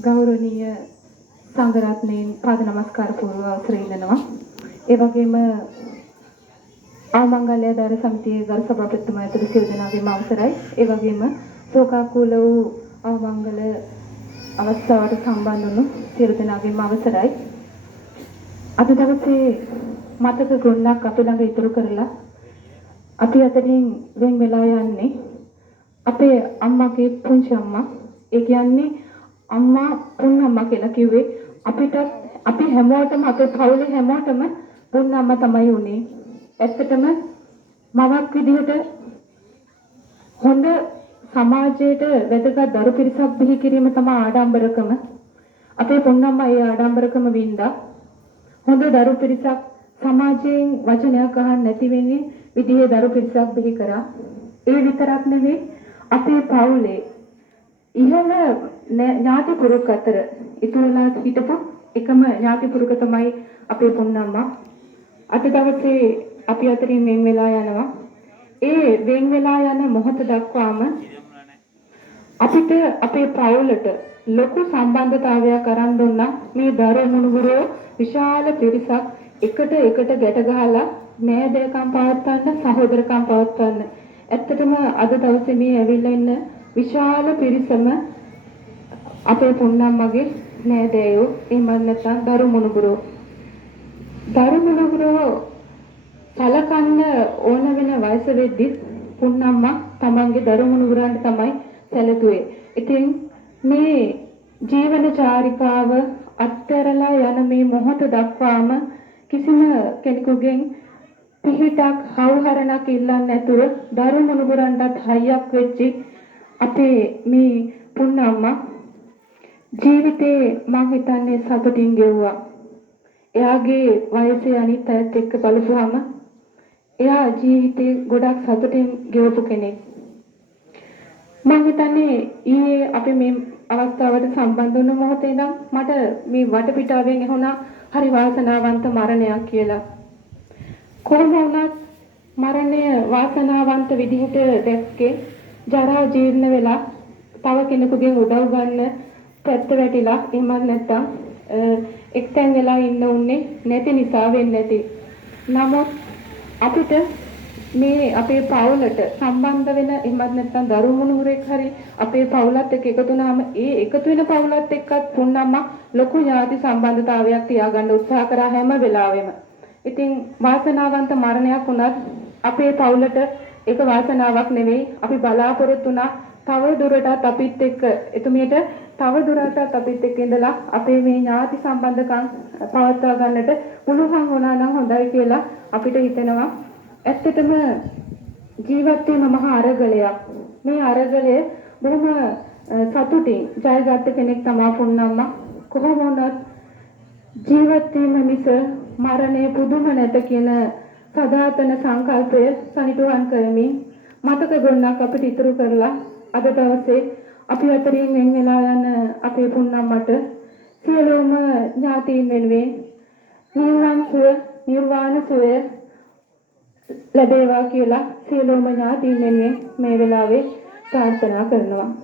ගෞරවනීය සංඝරත්නයන් පාද නමස්කාර පූර්ව අවසර ඉල්ලනවා. ඒ වගේම ආමංගල්‍ය දාර සමිතියේ ගරු සභාපතිතුමා ඇතුළු සියලු දෙනාගේම අවසරයි. ඒ වගේම ශෝකාකූල වූ ආමංගල අවස්ථාවට සම්බන්ධ වුණු සියලු දෙනාගේම අවසරයි. අද දවසේ මතක ගොන්නක් අපි ළඟ ඉතුරු කරලා අපි අතරින් වෙන් වෙලා යන්නේ අපේ අම්මාගේ පුංචි අම්මා. ඒ කියන්නේ අම්මා පුන්නම්මා කියලා කිව්වේ අපිට අපි හැමෝටම අපේ පවුලේ හැමෝටම පුන්නම්මා තමයි උනේ. ඇත්තටම මවක් විදිහට හොඳ සමාජයට වැදගත් දරු පිරිසක් බිහි කිරීම තමයි ආඩම්බරකම. අපේ පුන්නම්මා ඒ ආඩම්බරකම වින්දා. හොඳ දරු පිරිසක් සමාජයෙන් වචනයක් අහන්න නැති වෙන්නේ විදිහේ දරු පිරිසක් බිහි කරා. ඒ විතරක් නෙවෙයි අපේ පවුලේ ඉහළ ඥාති පුරුක අතර ඉතුරුලා හිටපු එකම ඥාති පුරුක තමයි අපේ පුන්නම්මා. අද දවසේ අපි අතරින් වෙන් වෙලා යනවා. ඒ වෙන් වෙලා යන මොහොත දක්වාම අපිට අපේ පවුලට ලොකු සම්බන්ධතාවයක් අරන් දුන්නා. මේ දරු මුණුබුරෝ විශාල පිරිසක් එකට ගැට ගහලා නෑදෑකම් පවත්වන්න, සහෝදරකම් පවත්වන්න. ඇත්තටම අද දවසේ මේ ඇවිල්ලා ඉන්න විශාල පිරිසම අපේ පුන්නම්මගේ නෑදෑයෝ, එහෙම නැත්නම් දරු මුණුබුරෝ. දරු මුණුබුරෝ සලකන්න ඕන වෙන වයස වෙද්දි පුන්නම්මා තමන්ගේ දරුමුණුවරන්ට තමයි සැලකුවේ. ඉතින් මේ ජීවන චාරිකාව අත්හැරලා යන මේ මොහොත දක්වාම කිසිම කෙනෙකුගෙන් පිහිටක් හවුහරණක් ඉල්ලන්නේ නැතුව දරුමුණුවරන්ටත් හයියක් වෙච්චි අපේ මේ පුන්නම්මා ජීවිතේ මම හිතන්නේ සතුටින් ගෙවුවා. එයාගේ වයසේ අනිත් අයත් එක්ක බලපුවාම එයා ජීවිතේ ගොඩක් සතුටින් ගෙවපු කෙනෙක්. මම හිතන්නේ ඊයේ අපි මේ අවස්ථාවට සම්බන්ධ වුණ මොහොතේ ඉඳන් මට මේ වටපිටාවෙන් ඇහුණා හරි වාසනාවන්ත මරණයක් කියලා. කොහොම වුණත් මරණය වාසනාවන්ත විදිහට දැක්කේ ජරා ජීර්ණ වෙලා තව කෙනෙකුගෙන් උදව් ගන්න පැත්ත වැටිලා එහෙමත් නැත්නම් එක්තැන් වෙලා ඉන්න උන්නේ නැති නිසා වෙන්නේ නැති. නමුත් අපිට මේ අපේ පවුලට සම්බන්ධ වෙන එහෙමත් නැත්නම් දරුමුණුවරෙක් හරි අපේ පවුලත් එක්ක එකතු වුණාම ඒ එකතු වෙන පවුලත් එක්කත් පුන්නම්මා ලොකු ඥාති සම්බන්ධතාවයක් තියාගන්න උත්සාහ කරා හැම වෙලාවෙම. ඉතින් වාසනාවන්ත මරණයක් වුණත් අපේ පවුලට ඒක වාසනාවක් නෙවෙයි. අපි බලාපොරොත්තු වුණා තව දුරටත් අපිත් එක්ක එතුමියට තව දුරටත් අපිත් එක්ක ඉඳලා අපේ මේ ඥාති සම්බන්ධකම් පවත්වා ගන්නට පුළුවන් වුණා නම් හොඳයි කියලා අපිට හිතෙනවා. ඇත්තටම ජීවත් වීම මහා අරගලයක්. මේ අරගලය බොහොම සතුටින් ජයගත්ත කෙනෙක් තමයි පුන්නම්මා. කොහොම වුණත් ජීවත් වීම මිස මරණය පුදුම නැත කියන සදාතන සංකල්පය සනිටුහන් කරමින් මතක ගොන්නක් අපිට ඉතුරු කරලා අද දවසේ අපි අතරින් වෙන් වෙලා යන අපේ පුන්නම්මට සියලුම ඥාතීන් වෙනුවෙන් නිර්වාණ සුවය ලැබේවා කියලා සියලුම ඥාතීන් වෙනුවෙන් මේ වෙලාවේ ප්‍රාර්ථනා කරනවා.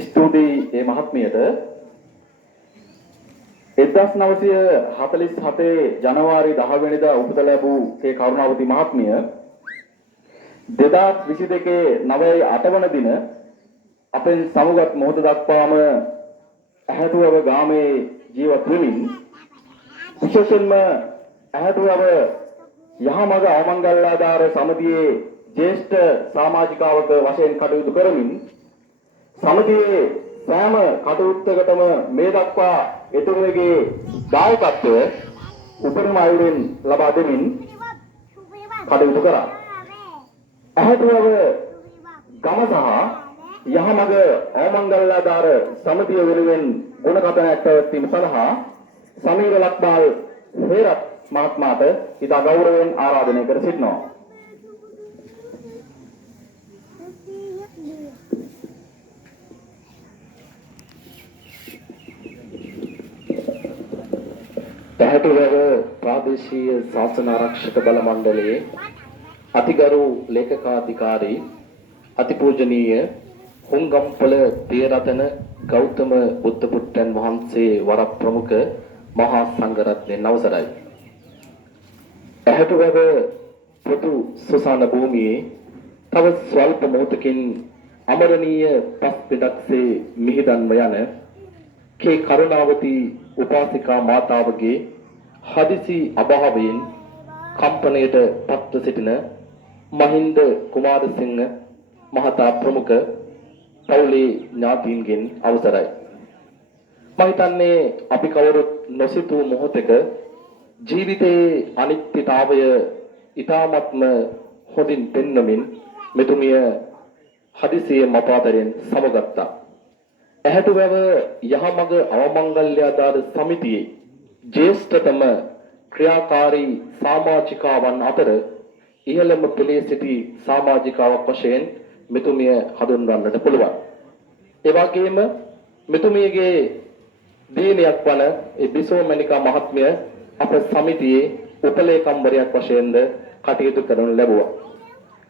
ස්තුතියි මේ මහත්මියට. 1947 ජනවාරි 10 වෙනිදා උපත ලැබූ ඒ කරුණාවති මහත්මිය 2022 9 8 වන දින අපෙන් සමුගත් මොහොත දක්වාම ඇහැටුවව ගාමේ ජීවත් වෙමින් විශේෂයෙන්ම ඇහැටුවව යහමඟ අවමංගල්‍යාධාර සමිතියේ ජ්‍යෙෂ්ඨ සමාජිකාවක වශයෙන් කටයුතු කරමින් සමිතියේ සෑම කටයුත්තකටම මේ දක්වා එතුමියගේ දායකත්වය උපරිම අයුරින් ලබා දෙමින් කටයුතු කරා. ඇහැටුවව ගම සහ යහමඟ අවමංගල්‍යාධාර සමිතිය වෙනුවෙන් ගුණකථනයක් පැවැත්වීම සඳහා සමීර ලක්බාල් හේරත් මහත්මයාට ඉතා ගෞරවයෙන් ආරාධනය කර සිටිනවා. පැහැටුවව ප්‍රාදේශීය ශාසන ආරක්ෂක බල මණ්ඩලයේ අතිගරු ලේකකාධිකාරී අතිපූජනීය හුංගම්පල තේරතන ගෞතම බුද්ධ පුත්තන් වහන්සේ වර ප්‍රමුඛ මහා සංඝරත්නයන් අවසරයි. පැහැටුවව පොදු සුසාන භූමියේ තව ස්වල්ප මොහොතකින් අමරණීය පස් පිටක්සේ මිහිදන්ව යන කේ කරුණාවති උපාසිකා මාතාවගේ හදිසි අභාවයෙන් කම්පණයට පත්ව සිටින මහින්ද කුමාරසිංහ මහතා ප්‍රමුඛ පවුලේ ඥාතීන්ගෙන් අවසරයි. මම හිතන්නේ අපි කවුරුත් නොසිතූ මොහොතක ජීවිතයේ අනිත්‍යතාවය ඊ타ත්ම හොඳින් පෙන්වමින් මෙතුමිය හදිසියේ මපාතරෙන් සමගත්තා. ඇහැටුවව යහමඟ අවමංගල්‍යාධාර සමිතියේ ජ්‍යෙෂ්ඨතම ක්‍රියාකාරී සමාජිකාවන් අතර ඉහළම පෙළේ සිටි සමාජිකාවක් වශයෙන් මෙතුමිය හඳුන්වන්නට පුළුවන්. ඒ වගේම මෙතුමියගේ දිනයක් වන ඒ බිසෝමනිකා මහත්මිය අප සමිතියේ උපලේකම්වරයක් වශයෙන්ද කටයුතු කරනු ලැබුවා.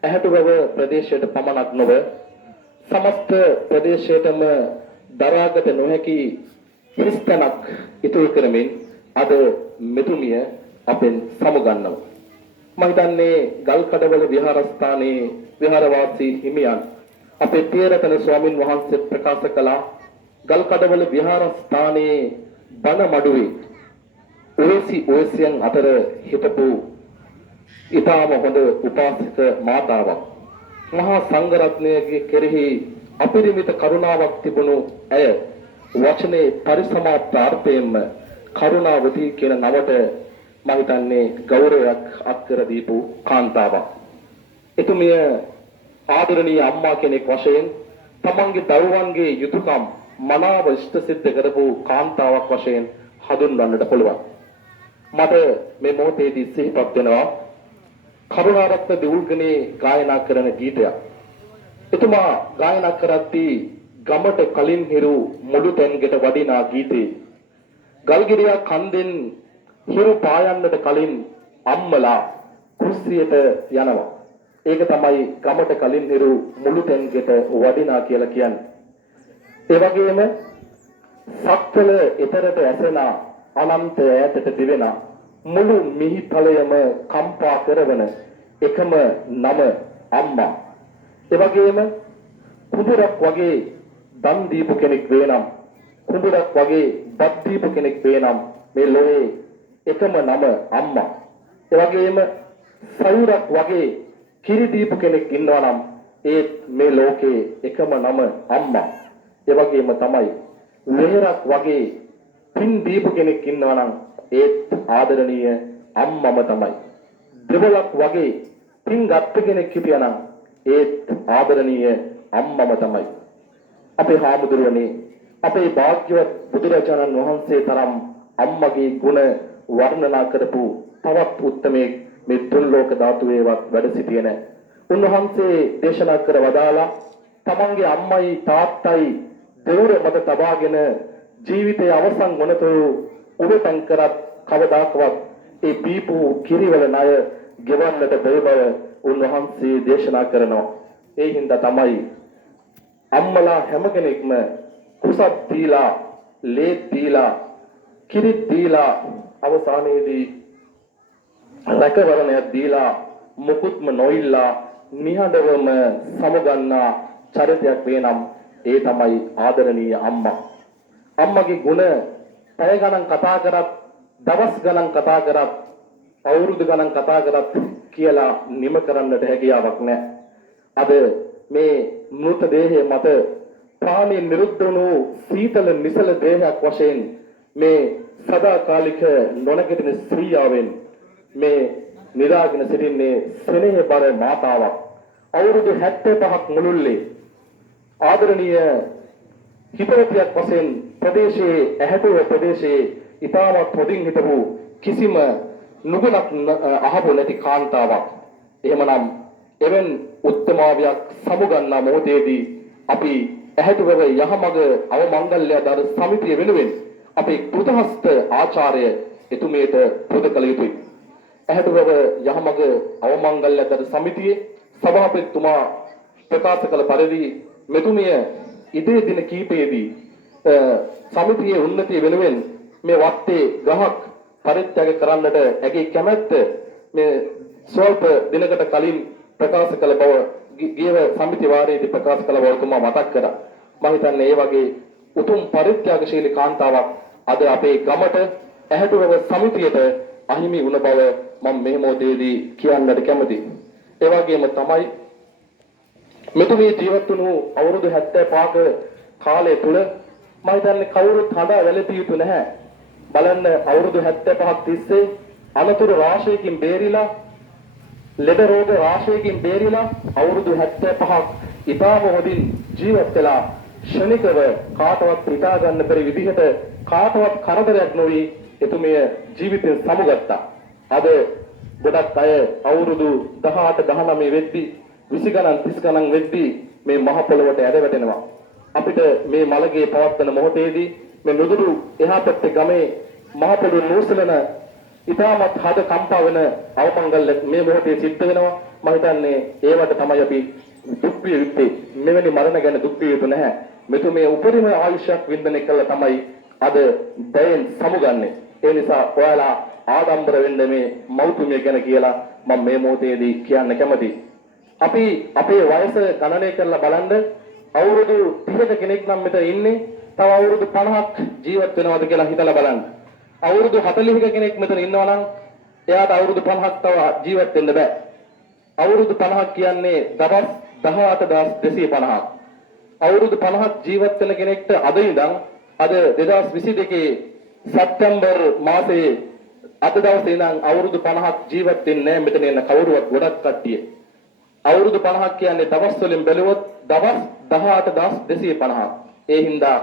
ඇහැටුවව ප්‍රදේශයට පමණක් නොව සමස්ත ප්‍රදේශයටම දරාගත නොහැකි හිස්තැනක් ඉතුරු කරමින් අද මෙතුමිය අපෙන් සමුගන්නවා. මම හිතන්නේ ගල්කඩවල විහාරස්ථානයේ විහාරවාසී හිමියන් අපේ තේරතන ස්වාමින් වහන්සේ ප්‍රකාශ කළා ගල්කඩවල විහාරස්ථානයේ බණ මඩුවේ ඔයසියන් අතර හිටපු ඊටාම හොඳ උපාසක මාතාවක්. මහා සංඝරත්නයේ කෙරෙහි අපරිමිත කරුණාවක් තිබුණු ඇය වචනේ පරිසමාප්ත අර්ථයෙන්ම කරුණාවති කියන නමට මම හිතන්නේ ගෞරවයක් අත්කර දීපු කාන්තාවක්. එතුමිය ආදරණීය අම්මා කෙනෙක් වශයෙන් තමන්ගේ දරුවන්ගේ යුතුයකම් මනාව ඉෂ්ට සිද්ධ කරපු කාන්තාවක් වශයෙන් හඳුන්වන්නට පුළුවන්. මට මේ මොහොතේදී සිහිපත් වෙනවා කරුණාරත්න දිවුල්ගනේ ගායනා කරන ගීතයක්. එතුමා ගායනා කරද්දී ගමට කලින් හිරු මුළු තැන්කට වඩිනා ගීතේ ගල්ගිරිය කන්දෙන් හිරු පායන්නට කලින් අම්මලා කුස්සියට යනවා. ඒක තමයි ගමට කලින් හිරු මුළු තැන්කට වඩිනා කියලා කියන්නේ. ඒ වගේම සක්වල ඊතරට ඇසෙන අනන්ත ඈතට දිවෙන මුළු මිහිතලයම කම්පා කරවන එකම නම අම්මා. ඒ වගේම කුඹුරක් වගේ දන් දීපු කෙනෙක් වේනම් කුඹුරක් වගේ බත් දීපු කෙනෙක් වේනම් මේ ලෝකේ එකම නම අම්මා. ඒ වගේම සයුරක් වගේ කිරි දීපු කෙනෙක් ඉන්නවා නම් ඒ මේ ලෝකේ එකම නම අම්මා. ඒ වගේම තමයි මෙහෙරක් වගේ පින් දීපු කෙනෙක් ඉන්නවා නම් ඒත් ආදරණීය අම්මම තමයි. දෙවලක් වගේ පින් ගත්ත කෙනෙක් හිටියා නම් ඒත් ආදරණීය අම්මම තමයි. අපේ හාමුදුරුවනේ අපේ භාග්‍යවත් බුදුරජාණන් වහන්සේ තරම් අම්මගේ ගුණ වර්ණනා කරපු තවත් උත්තමයෙක් මේ තුන් ලෝක ධාතුවේවත් වැඩ සිටියේ නැහැ. උන්වහන්සේ දේශනා කර වදාලා තමන්ගේ අම්මයි තාත්තයි දෙවුර මත තබාගෙන ජීවිතයේ අවසන් වනතුරු උඩටන් කරත් කවදාකවත් ඒ බීපු කිරිවල ණය ගෙවන්නට බැරි බව උන්වහන්සේ දේශනා කරනවා. ඒ හින්දා තමයි අම්මලා හැම කෙනෙක්ම කුසක් දීලා, ලේ දීලා, කිරි දීලා අවසානයේදී රැකවරණයක් දීලා මුකුත්ම නොඉල්ලා නිහඬවම සමගන්නා චරිතයක් වේනම් ඒ තමයි ආදරණීය අම්මා. අම්මගේ ගුණ පැය ගණන් කතා කරත්, දවස් ගණන් කතා කරත්, අවුරුදු ගණන් කතා කරත් කියලා නිම කරන්නට හැකියාවක් නැහැ. අද මේ මෘත දේහය මත ප්‍රාණය නිරුද්ධ වූ සීතල නිසල දේහයක් වශයෙන් මේ සදාකාලික නොනැගිටින ස්ත්‍රියාවෙන් මේ නිදාගෙන සිටින්නේ ස්නේහබර මාතාවක්. අවුරුදු 75ක් මුළුල්ලේ ආදරණීය හිතවතියක් වශයෙන් ප්‍රදේශයේ ඇහැටුව ප්‍රදේශයේ ඉතාමත් හොඳින් හිටපු කිසිම නුගුණක් අහපු නැති කාන්තාවක්. එහෙමනම් එවන් උත්තමාවියක් සමුගන්නා මොහොතේදී අපි ඇහැටුවව යහමඟ අවමංගල්‍ය දාර සමිතිය වෙනුවෙන් අපේ කෘතහස්ත ආචාර්ය එතුමියට පුද කළ යුතුයි. ඇහැටුවව යහමඟ අවමංගල්‍ය දාර සමිතියේ සභාපතිතුමා ප්‍රකාශ කළ පරිදි මෙතුමිය ඉදිරි දින කීපයේදී සමිතියේ උන්නතිය වෙනුවෙන් මේ වත්තේ ගහක් පරිත්‍යාග කරන්නට ඇගේ කැමැත්ත මේ ස්වල්ප දිනකට කලින් ප්‍රකාශ කළ බව ගියව සමිති වාරයේදී ප්‍රකාශ කළ බව තුමා මතක් කරා. මම හිතන්නේ ඒ වගේ උතුම් පරිත්‍යාගශීලී කාන්තාවක් අද අපේ ගමට ඇහැටුවව සමිතියට අහිමි වුණ බව මම මේ මොහොතේදී කියන්නට කැමතියි. ඒ වගේම තමයි මෙතුමිය ජීවත් වුණු අවුරුදු 75ක කාලය තුල මම හිතන්නේ කවුරුත් හදා වැළපිය යුතු නැහැ. බලන්න අවුරුදු 75ක් තිස්සේ අනතුරු රාශියකින් බේරිලා, ලෙඩ රෝග රාශියකින් බේරිලා අවුරුදු 75ක් ඉතාම හොඳින් ජීවත් වෙලා ශනිකව කාටවත් හිතා ගන්න බැරි විදිහට කාටවත් කරදරයක් නොවි එතුමිය ජීවිතේ සමුගත්තා. අද ගොඩක් අය අවුරුදු 18 19 වෙද්දී 20 ගණන් 30 ගණන් වෙද්දී මේ මහ පොළොවට ඇද වැටෙනවා. අපිට මේ මලගේ පවත්තන මොහොතේදී මේ නුදුරු එහා පැත්තේ ගමේ මහ පොළොව නූසලන ඉතාමත් හද කම්පා වෙන අවමංගල්‍ය මේ මොහොතේ සිද්ධ වෙනවා. මම හිතන්නේ ඒවට තමයි අපි දුක් විඳ යුත්තේ. මෙවැනි මරණ ගැන දුක් විඳ යුතු නැහැ. මෙතුමේ උපරිම ආයුෂයක් වින්දනය කළා තමයි අද දැයෙන් සමුගන්නේ. ඒ නිසා ඔයාලා ආඩම්බර වෙන්න මේ මෞතුමිය ගැන කියලා මම මේ මොහොතේදී කියන්න කැමතියි. අපි අපේ වයස ගණනය කරලා බලන්න අවුරුදු 30ක කෙනෙක් නම් මෙතන ඉන්නේ. තව අවුරුදු 50ක් ජීවත් වෙනවද කියලා හිතලා බලන්න. අවුරුදු 40ක කෙනෙක් මෙතන ඉන්නවා නම් එයාට අවුරුදු 50ක් තව ජීවත් වෙන්න බෑ. අවුරුදු 50ක් කියන්නේ දවස් 18250ක්. අවුරුදු 50ක් ජීවත් වෙන කෙනෙක්ට අද ඉඳන් අද 2022 සැප්තැම්බර් මාසයේ අද දවසේ ඉඳන් අවුරුදු 50ක් ජීවත් වෙන්නේ නැහැ මෙතන එන කවුරුවත් ගොඩක් කට්ටිය. අවුරුදු 50ක් කියන්නේ දවස් වලින් බැලුවොත් දවස් 18250ක්. ඒ හින්දා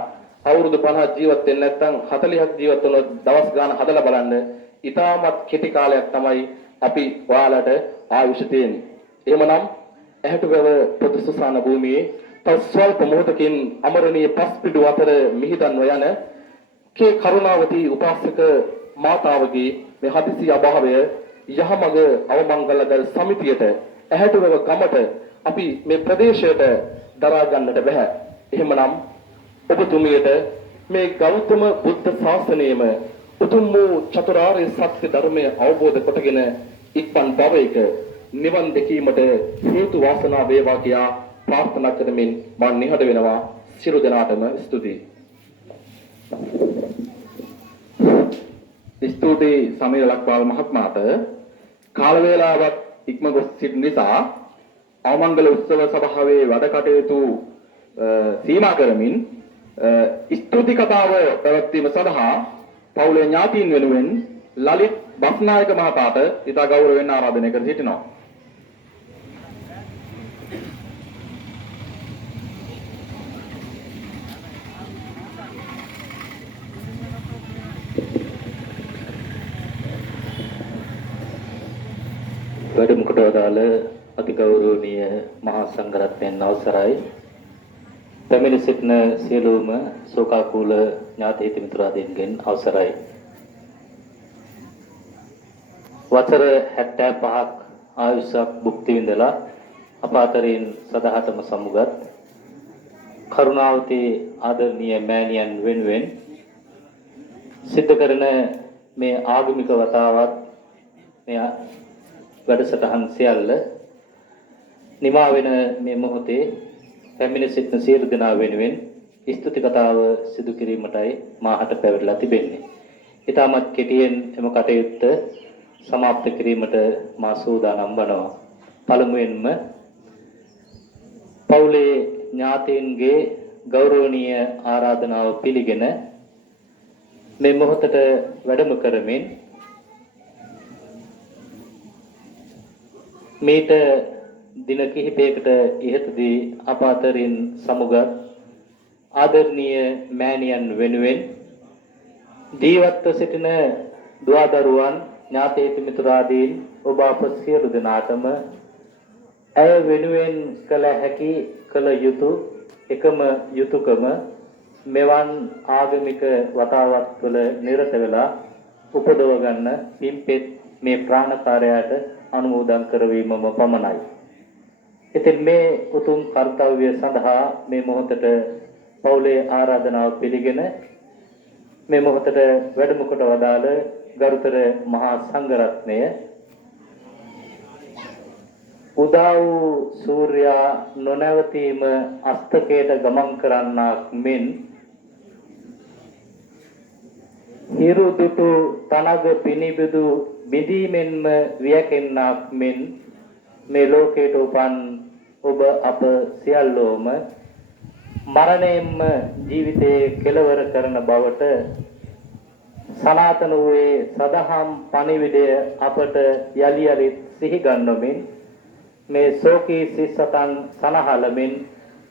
අවුරුදු 50ක් ජීවත් වෙන්නේ නැත්නම් 40ක් ජීවත් වුණොත් දවස් ගාන හදලා බලන්න ඉතාමත් කෙටි කාලයක් තමයි අපි ඔයාලට ආයුෂ තියෙන්නේ. එහෙමනම් ඇහැටුවව පොදුසුසාන භූමියේ තව ස්වල්ප මොහොතකින් අමරණීය පස්පිඩු අතර මිහිදන්ව යන කේ කරුණාවතී උපාසක මාතාවගේ මේ හදිසි අභාවය යහමඟ අවමංගලදල් සමිතියට ඇහැටුවව ගමට අපි මේ ප්‍රදේශයට දරා ගන්නට බෑ. එහෙමනම් ඔබතුමියට මේ ගෞතම බුද්ධ ශාසනයම උතුම් වූ චතුරාර්ය සත්‍ය ධර්මය අවබෝධ කොටගෙන ඉක්මන් භවයක නිවන් දැකීමට හේතු වාසනා වේවා කියා ප්‍රාර්ථනා කරමින් මම නිහඬ වෙනවා. සියලු දෙනාටම ස්තුතියි. ස්තුතියි සමීර ලක්පාල මහත්මයාට. කාල වේලාවක් ඉක්ම ගොස් සිටින නිසා අවමංගල උත්සව සභාවේ වැඩ කටයුතු සීමා කරමින් ස්තුති කතාව පැවැත්වීම සඳහා පවුලේ ඥාතීන් වෙනුවෙන් ලලිත් බස්නායක මහතාට ඉතා ගෞරවයෙන් ආරාධනය කර සිටිනවා. වැඩමුකට වදාළ අතිගෞරවනීය මහා සංඝරත්නයන් අවසරයි. පැමිණ සිටින සියලුම ශෝකාකූල ඥාති හිත මිතුරාදීන්ගෙන් අවසරයි. වසර 75ක් ආයුෂක් භුක්ති විඳලා අප අතරින් සදහතම සමුගත් කරුණාවතී ආදරණීය මෑණියන් වෙනුවෙන් සිද්ධ කරන මේ ආගමික වතාවත් මේ වැඩසටහන් සියල්ල නිමා වෙන මේ මොහොතේ පැමිණ සිටින සියලු දෙනා වෙනුවෙන් ස්තුති කතාව සිදු කිරීමටයි මාහට පැවරලා තිබෙන්නේ. ඊටමත් කෙටියෙන් එම කටයුත්ත සමාප්ත කිරීමට මා සූදානම් වනවා. පළමුවෙන්ම පවුලේ ඥාතීන්ගේ ගෞරවනීය ආරාධනාව පිළිගෙන මේ මොහොතට වැඩම කරමින් මේට දින කිහිපයකට ඉහතදී අප අතරින් සමුගත් ආදරණීය මෑණියන් වෙනුවෙන් ජීවත්ව සිටින දුවදරුවන් ඥාති මිතුරාදීන් ඔබ අප සියලු දෙනාටම ඇය වෙනුවෙන් කළ හැකි කළ යුතු එකම යුතුයකම මෙවන් ආගමික වතාවත් වල නිරත වෙලා උපදව ගන්න පින්පෙත් මේ ප්‍රාණකාරයාට අනුමෝදන් කරවීමම පමණයි. ඉතින් මේ උතුම් කාර්යය සඳහා මේ මොහොතට පවුලේ ආරාධනාව පිළිගෙන මේ මොහොතට වැඩම කොට වදාළ ගරුතර මහා සංඝරත්නය උදා වූ සූර්යා නොනවතීම අස්තකයට ගමන් කරන්නාක් මෙන් හිරු දුටු තනග පිනිබිදු බිඳීමෙන්ම වියකෙන්නාක් මෙන් මේ ලෝකයට උපන් ඔබ අප සියල්ලෝම මරණයෙන්ම ජීවිතයේ කෙලවර කරන බවට සනාතන වූයේ සදහම් පණිවිඩය අපට යලි යලිත් සිහි ගන්නමින් මේ ශෝකී සිස්සතන් සනහලමින්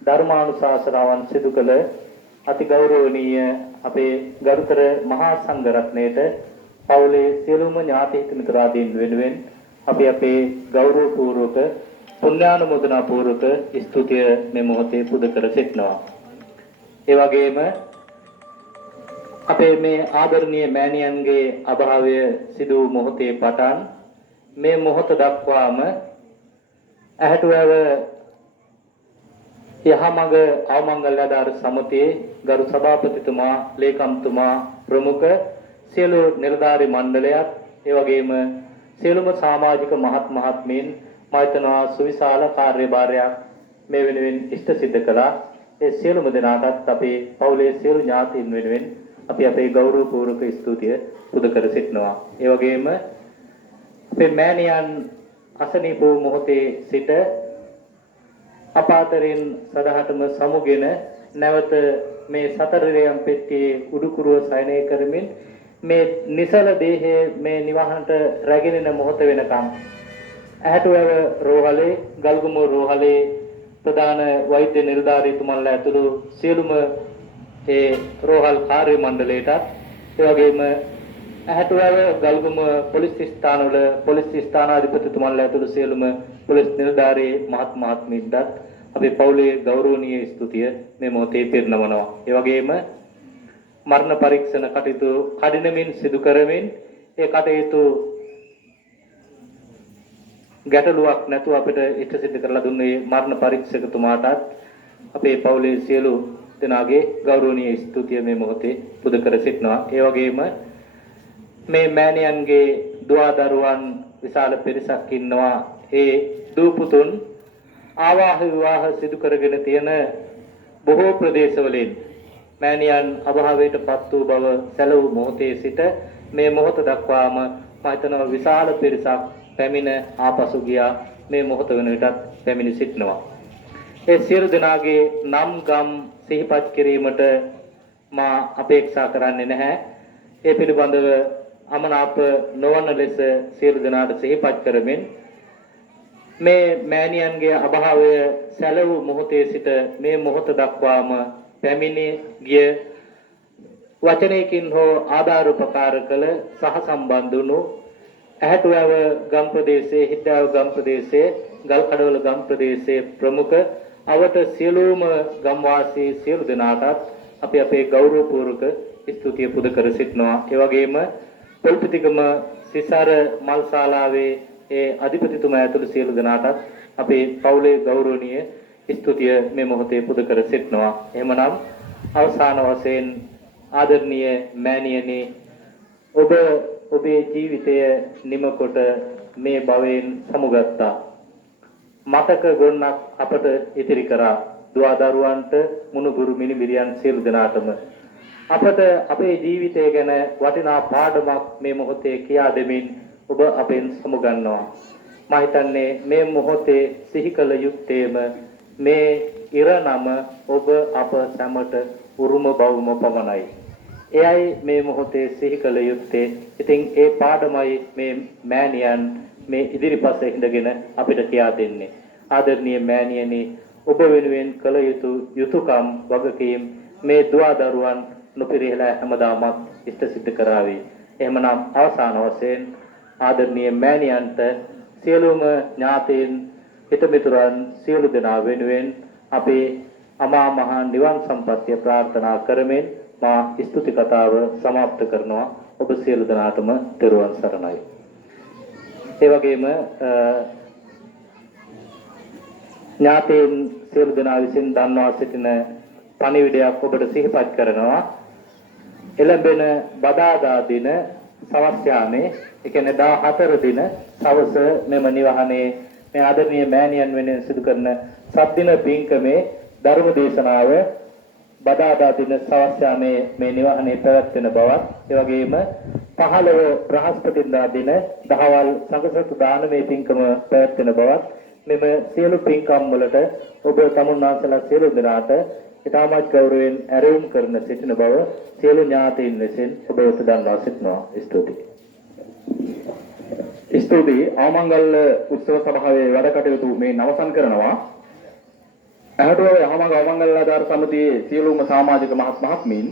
ධර්මානුශාසනාවන් සිදු කළ අති ගෞරවනීය අපේ ගරුතර මහා සංඝරත්නයට පවුලේ සියලුම ඥාති මිතුරාදීන් වෙනුවෙන් අපි අපේ ගෞරවපූර්වක පුණ්‍යානුමෝදනා පූර්වක ස්තුතිය මේ මොහොතේ පුද කර සිටිනවා. ඒ වගේම අපේ මේ ආදරණීය මෑණියන්ගේ අභාවය සිදු මොහොතේ පටන් මේ මොහොත දක්වාම ඇහැටුවව යහමඟ අවමංගල්‍යදාර සමිතියේ ගරු සභාපතිතුමා, ලේකම්තුමා, ප්‍රමුඛ සියලු නිලධාරි මණ්ඩලයත් ඒ වගේම සියලුම සමාජික මහත් මහත්මීන් මෛත්‍රණා සුවිශාල කාර්යභාරයක් මේ වෙනුවෙන් ඉෂ්ට සිද්ධ කළා. ඒ සියලුම දෙනාටත් අපේ පවුලේ සියලු ඥාතීන් වෙනුවෙන් අපි අපේ ගෞරවපූර්වක ස්තුතිය පුද කර සිටිනවා. ඒ වගේම අපේ මෑණියන් අසනීප වූ මොහොතේ සිට අප අතරින් සදහටම සමුගෙන නැවත මේ සතරරියම් පෙට්ටියේ උඩුකුරුව සයනය කරමින් මේ නිසල දේහයේ මේ නිවහනට රැගෙන මොහොත වෙනකම් ඇහැටුවැව රෝහලේ ගල්ගමුව රෝහලේ ප්‍රධාන වෛද්‍ය නිලධාරීතුමන්ලා ඇතුළු සියලුම ඒ රෝහල් කාර්ය මණ්ඩලයටත් ඒ වගේම ඇහැටුවැව ගල්ගමුව පොලිස් ස්ථානවල පොලිස් ස්ථානාධිපතිතුමන්ලා ඇතුළු සියලුම පොලිස් නිලධාරී මහත් මහත්මීන්ටත් අපේ පවුලේ ගෞරවනීය ස්තුතිය මේ මොහොතේ පිරිනමනවා. ඒ වගේම මරණ පරීක්ෂණ කටයුතු කඩිනමින් සිදු කරමින් ඒ කටයුතු ගැටලුවක් නැතුව අපිට ඉෂ්ට සිද්ධ කරලා දුන්නේ මරණ පරීක්ෂකතුමාටත් අපේ පවුලේ සියලු දෙනාගේ ගෞරවනීය ස්තුතිය මේ මොහොතේ පුද කර සිටිනවා. ඒ වගේම මේ මෑණියන්ගේ දුවා දරුවන් විශාල පිරිසක් ඉන්නවා. ඒ දූ පුතුන් ආවාහ විවාහ සිදු කරගෙන තියෙන බොහෝ ප්‍රදේශවලින් මෑණියන් අභාවයට පත් වූ බව සැලවූ මොහොතේ සිට මේ මොහොත දක්වාම මම හිතනවා විශාල පිරිසක් පැමිණ ආපසු ගියා. මේ මොහොත වෙන විටත් පැමිණ සිටිනවා. ඒ සියලු දෙනාගේ නම් ගම් සිහිපත් කිරීමට මා අපේක්ෂා කරන්නේ නැහැ. ඒ පිළිබඳව අමනාප නොවන ලෙස සියලු දෙනාට සිහිපත් කරමින් මේ මෑණියන්ගේ අභාවය සැලවූ මොහොතේ සිට මේ මොහොත දක්වාම පැමිණ ගිය වචනයකින් හෝ ආධාර උපකාර කළ සහ සම්බන්ධ වුණු ඇහැටුවැව ගම් ප්‍රදේශයේ හිට්ටාව ගම් ප්‍රදේශයේ ගල්කඩවල ගම් ප්‍රදේශයේ ප්‍රමුඛ අවට සියලුම ගම්වාසී සියලු දෙනාටත් අපි අපේ ගෞරවපූර්වක ස්තුතිය පුද කර සිටිනවා. ඒ වගේම පොල්පිටිගම සිසර මල්ශාලාවේ ඒ අධිපතිතුමා ඇතුළු සියලු දෙනාටත් අපේ පවුලේ ගෞරවනීය ස්තුතිය මේ මොහොතේ පුද කර සිටිනවා. එහෙමනම් අවසාන වශයෙන් ආදරණීය මෑණියනි ඔබ ඔබේ ජීවිතය නිමකොට මේ භවයෙන් සමුගත්තා. මතක ගොන්නක් අපට ඉතිරි කරා. දුවා දරුවන්ට මුණුබුරු මිනිබිරියන් සියලු දෙනාටම අපට අපේ ජීවිතය ගැන වටිනා පාඩමක් මේ මොහොතේ කියා දෙමින් ඔබ අපෙන් සමුගන්නවා. මම හිතන්නේ මේ මොහොතේ සිහි කළ යුත්තේම මේ ඉරණම ඔබ අප සැමට උරුම බවම පමණයි. එයයි මේ මොහොතේ සිහි කළ යුත්තේ. ඉතින් ඒ පාඩමයි මේ මෑණියන් මේ ඉදිරිපස ඉඳගෙන අපිට කියා දෙන්නේ. ආදරණීය මෑණියනි ඔබ වෙනුවෙන් කළ යුතු යුතුයකම් වගකීම් මේ දුවා දරුවන් නොපිරිහෙලා හැමදාමත් ඉෂ්ට සිද්ධ කරાવી. එහෙමනම් අවසාන වශයෙන් ආදරණීය මෑණියන්ට සියලුම ඥාතීන් හිතමිතුරන් සියලු දෙනා වෙනුවෙන් අපේ අමා මහ නිවන් සම්පත්තිය ප්‍රාර්ථනා කරමින් මා ස්තුති කතාව સમાપ્ત කරනවා. ඔබ සියලු දෙනාටම තෙරුවන් සරණයි. ඒ වගේම ඥාතීන් සියලු දෙනා විසින් දන්වා සිටින පණිවිඩයක් ඔබට සිහිපත් කරනවා. එළඹෙන බදාදා දින සවස් යාමේ ඒ කියන්නේ 14 දින සවස මෙම නිවහනේ මේ ආදරණීය මෑණියන් වෙනුවෙන් සිදු කරන සත්දින පින්කමේ ධර්ම දේශනාව බදාදා දින සවස් යාමේ මේ නිවහනේ පැවැත්වෙන බවත් ඒ වගේම 15 බ්‍රහස්පතින්දා දින දහවල් සංඝසතු දානමේ පින්කම පැවැත්වෙන බවත් මෙම සියලු පින්කම් වලට ඔබ තමුන්නාන්සලා සියලු දෙනාට ඉතාමත් ගෞරවයෙන් ඇරයුම් කරන සිටින බව සියලු ඥාතීන් විසින් ඔබ වෙත දන්වා සිටිනවා. ස්තුතියි. ස්තුතියි. ආමංගල්‍ය උත්සව සභාවේ වැඩ කටයුතු මේ නවසන් කරනවා. ඇහැටුව ආමංගල්‍ය ආධාර සමිතියේ සියලුම සමාජික මහත් මහත්මීන්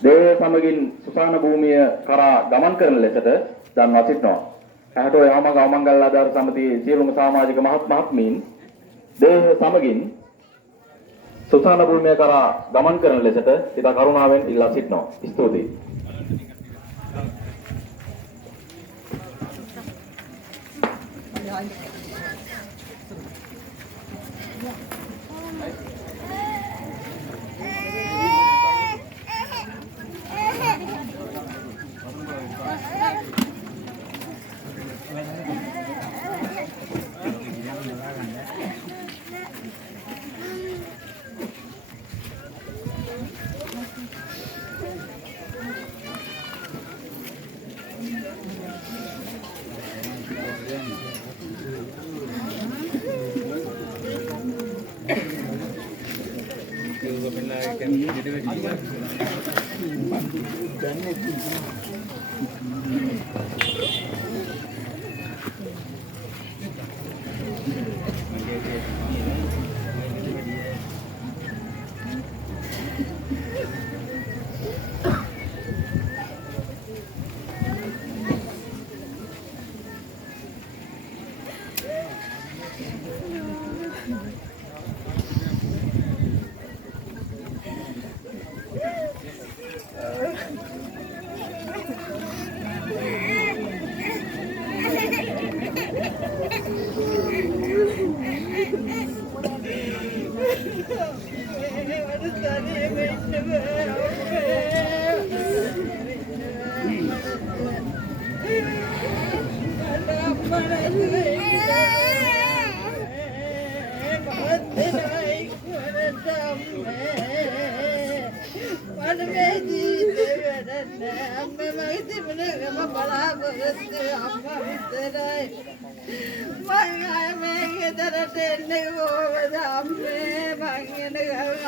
දේව සමගින් සුසාන භූමිය කරා ගමන් කරන ලෙසට දන්වා සිටිනවා. ඇහැටුව ආමංගල්‍ය ආධාර සමිතියේ සියලුම සමාජික මහත් මහත්මීන් දේව සමගින් සුසාන භූමිය කරා ගමන් කරන ලෙසට ඉතා කරුණාවෙන් ඉල්ලා සිටිනවා. ස්තුතියි.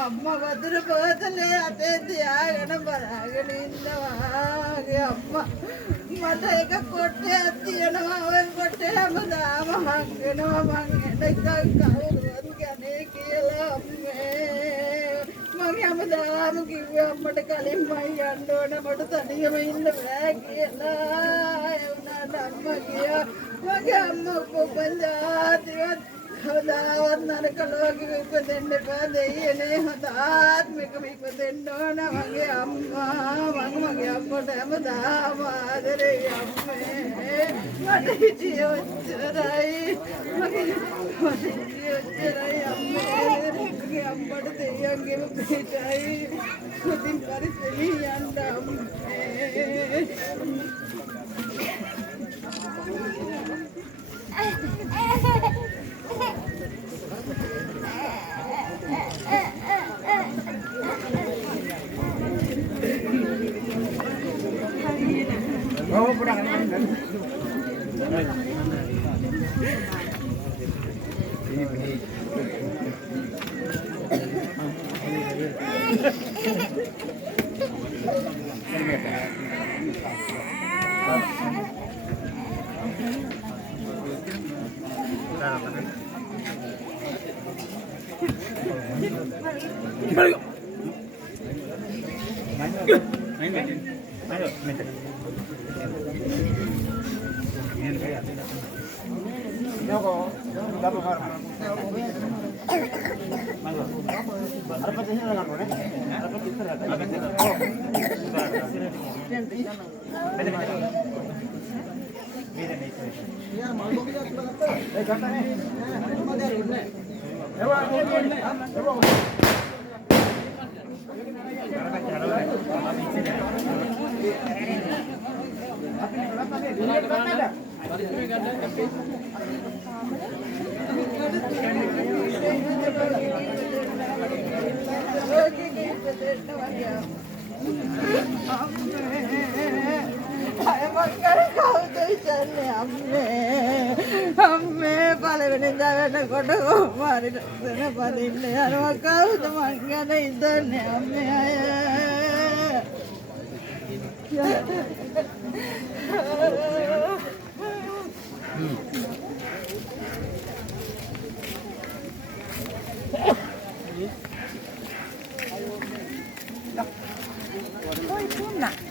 අම්මා වතුර බෝතලේ අතේ තියාගෙන බලාගෙන ඉන්නවා අම්මා මට එක කොටයක් තියෙනවා ඔය කොටේ හැමදාම හංගෙනවා මං එකක් කවුරුවත් ගන්නේ කියලා අම්මේ මම හැමදාම කිව්වේ අම්මට කලින් මම යන්න ඕන මට තනියම ඉන්න බෑ කියලා ඒ වුණාට අම්මා කියා මගේ අම්මා කොපන්දාතිවත් කවදාවත් නරක ලෝකෙක ඉපදෙන්න එපා දෙයියනේ හොඳ ආත්මිකව ඉපදෙන්න ඕන මගේ අම්මා මගේ අම්මට හැමදාම ආදරේ අම්මේ මට හිටියේ ඔච්චරයි මගේ අම්මේ අම්මට දෙයියන්ගේම පිටයි කුදින් පරිස්සමෙන් යන්න අම්මේ අම්මේ පළවෙනි දවසට කොමාරි රස්සන පදින්න යනවා කවුද මං ගැන ඉඳන්නේ අම්මේ අය Oi, Puna.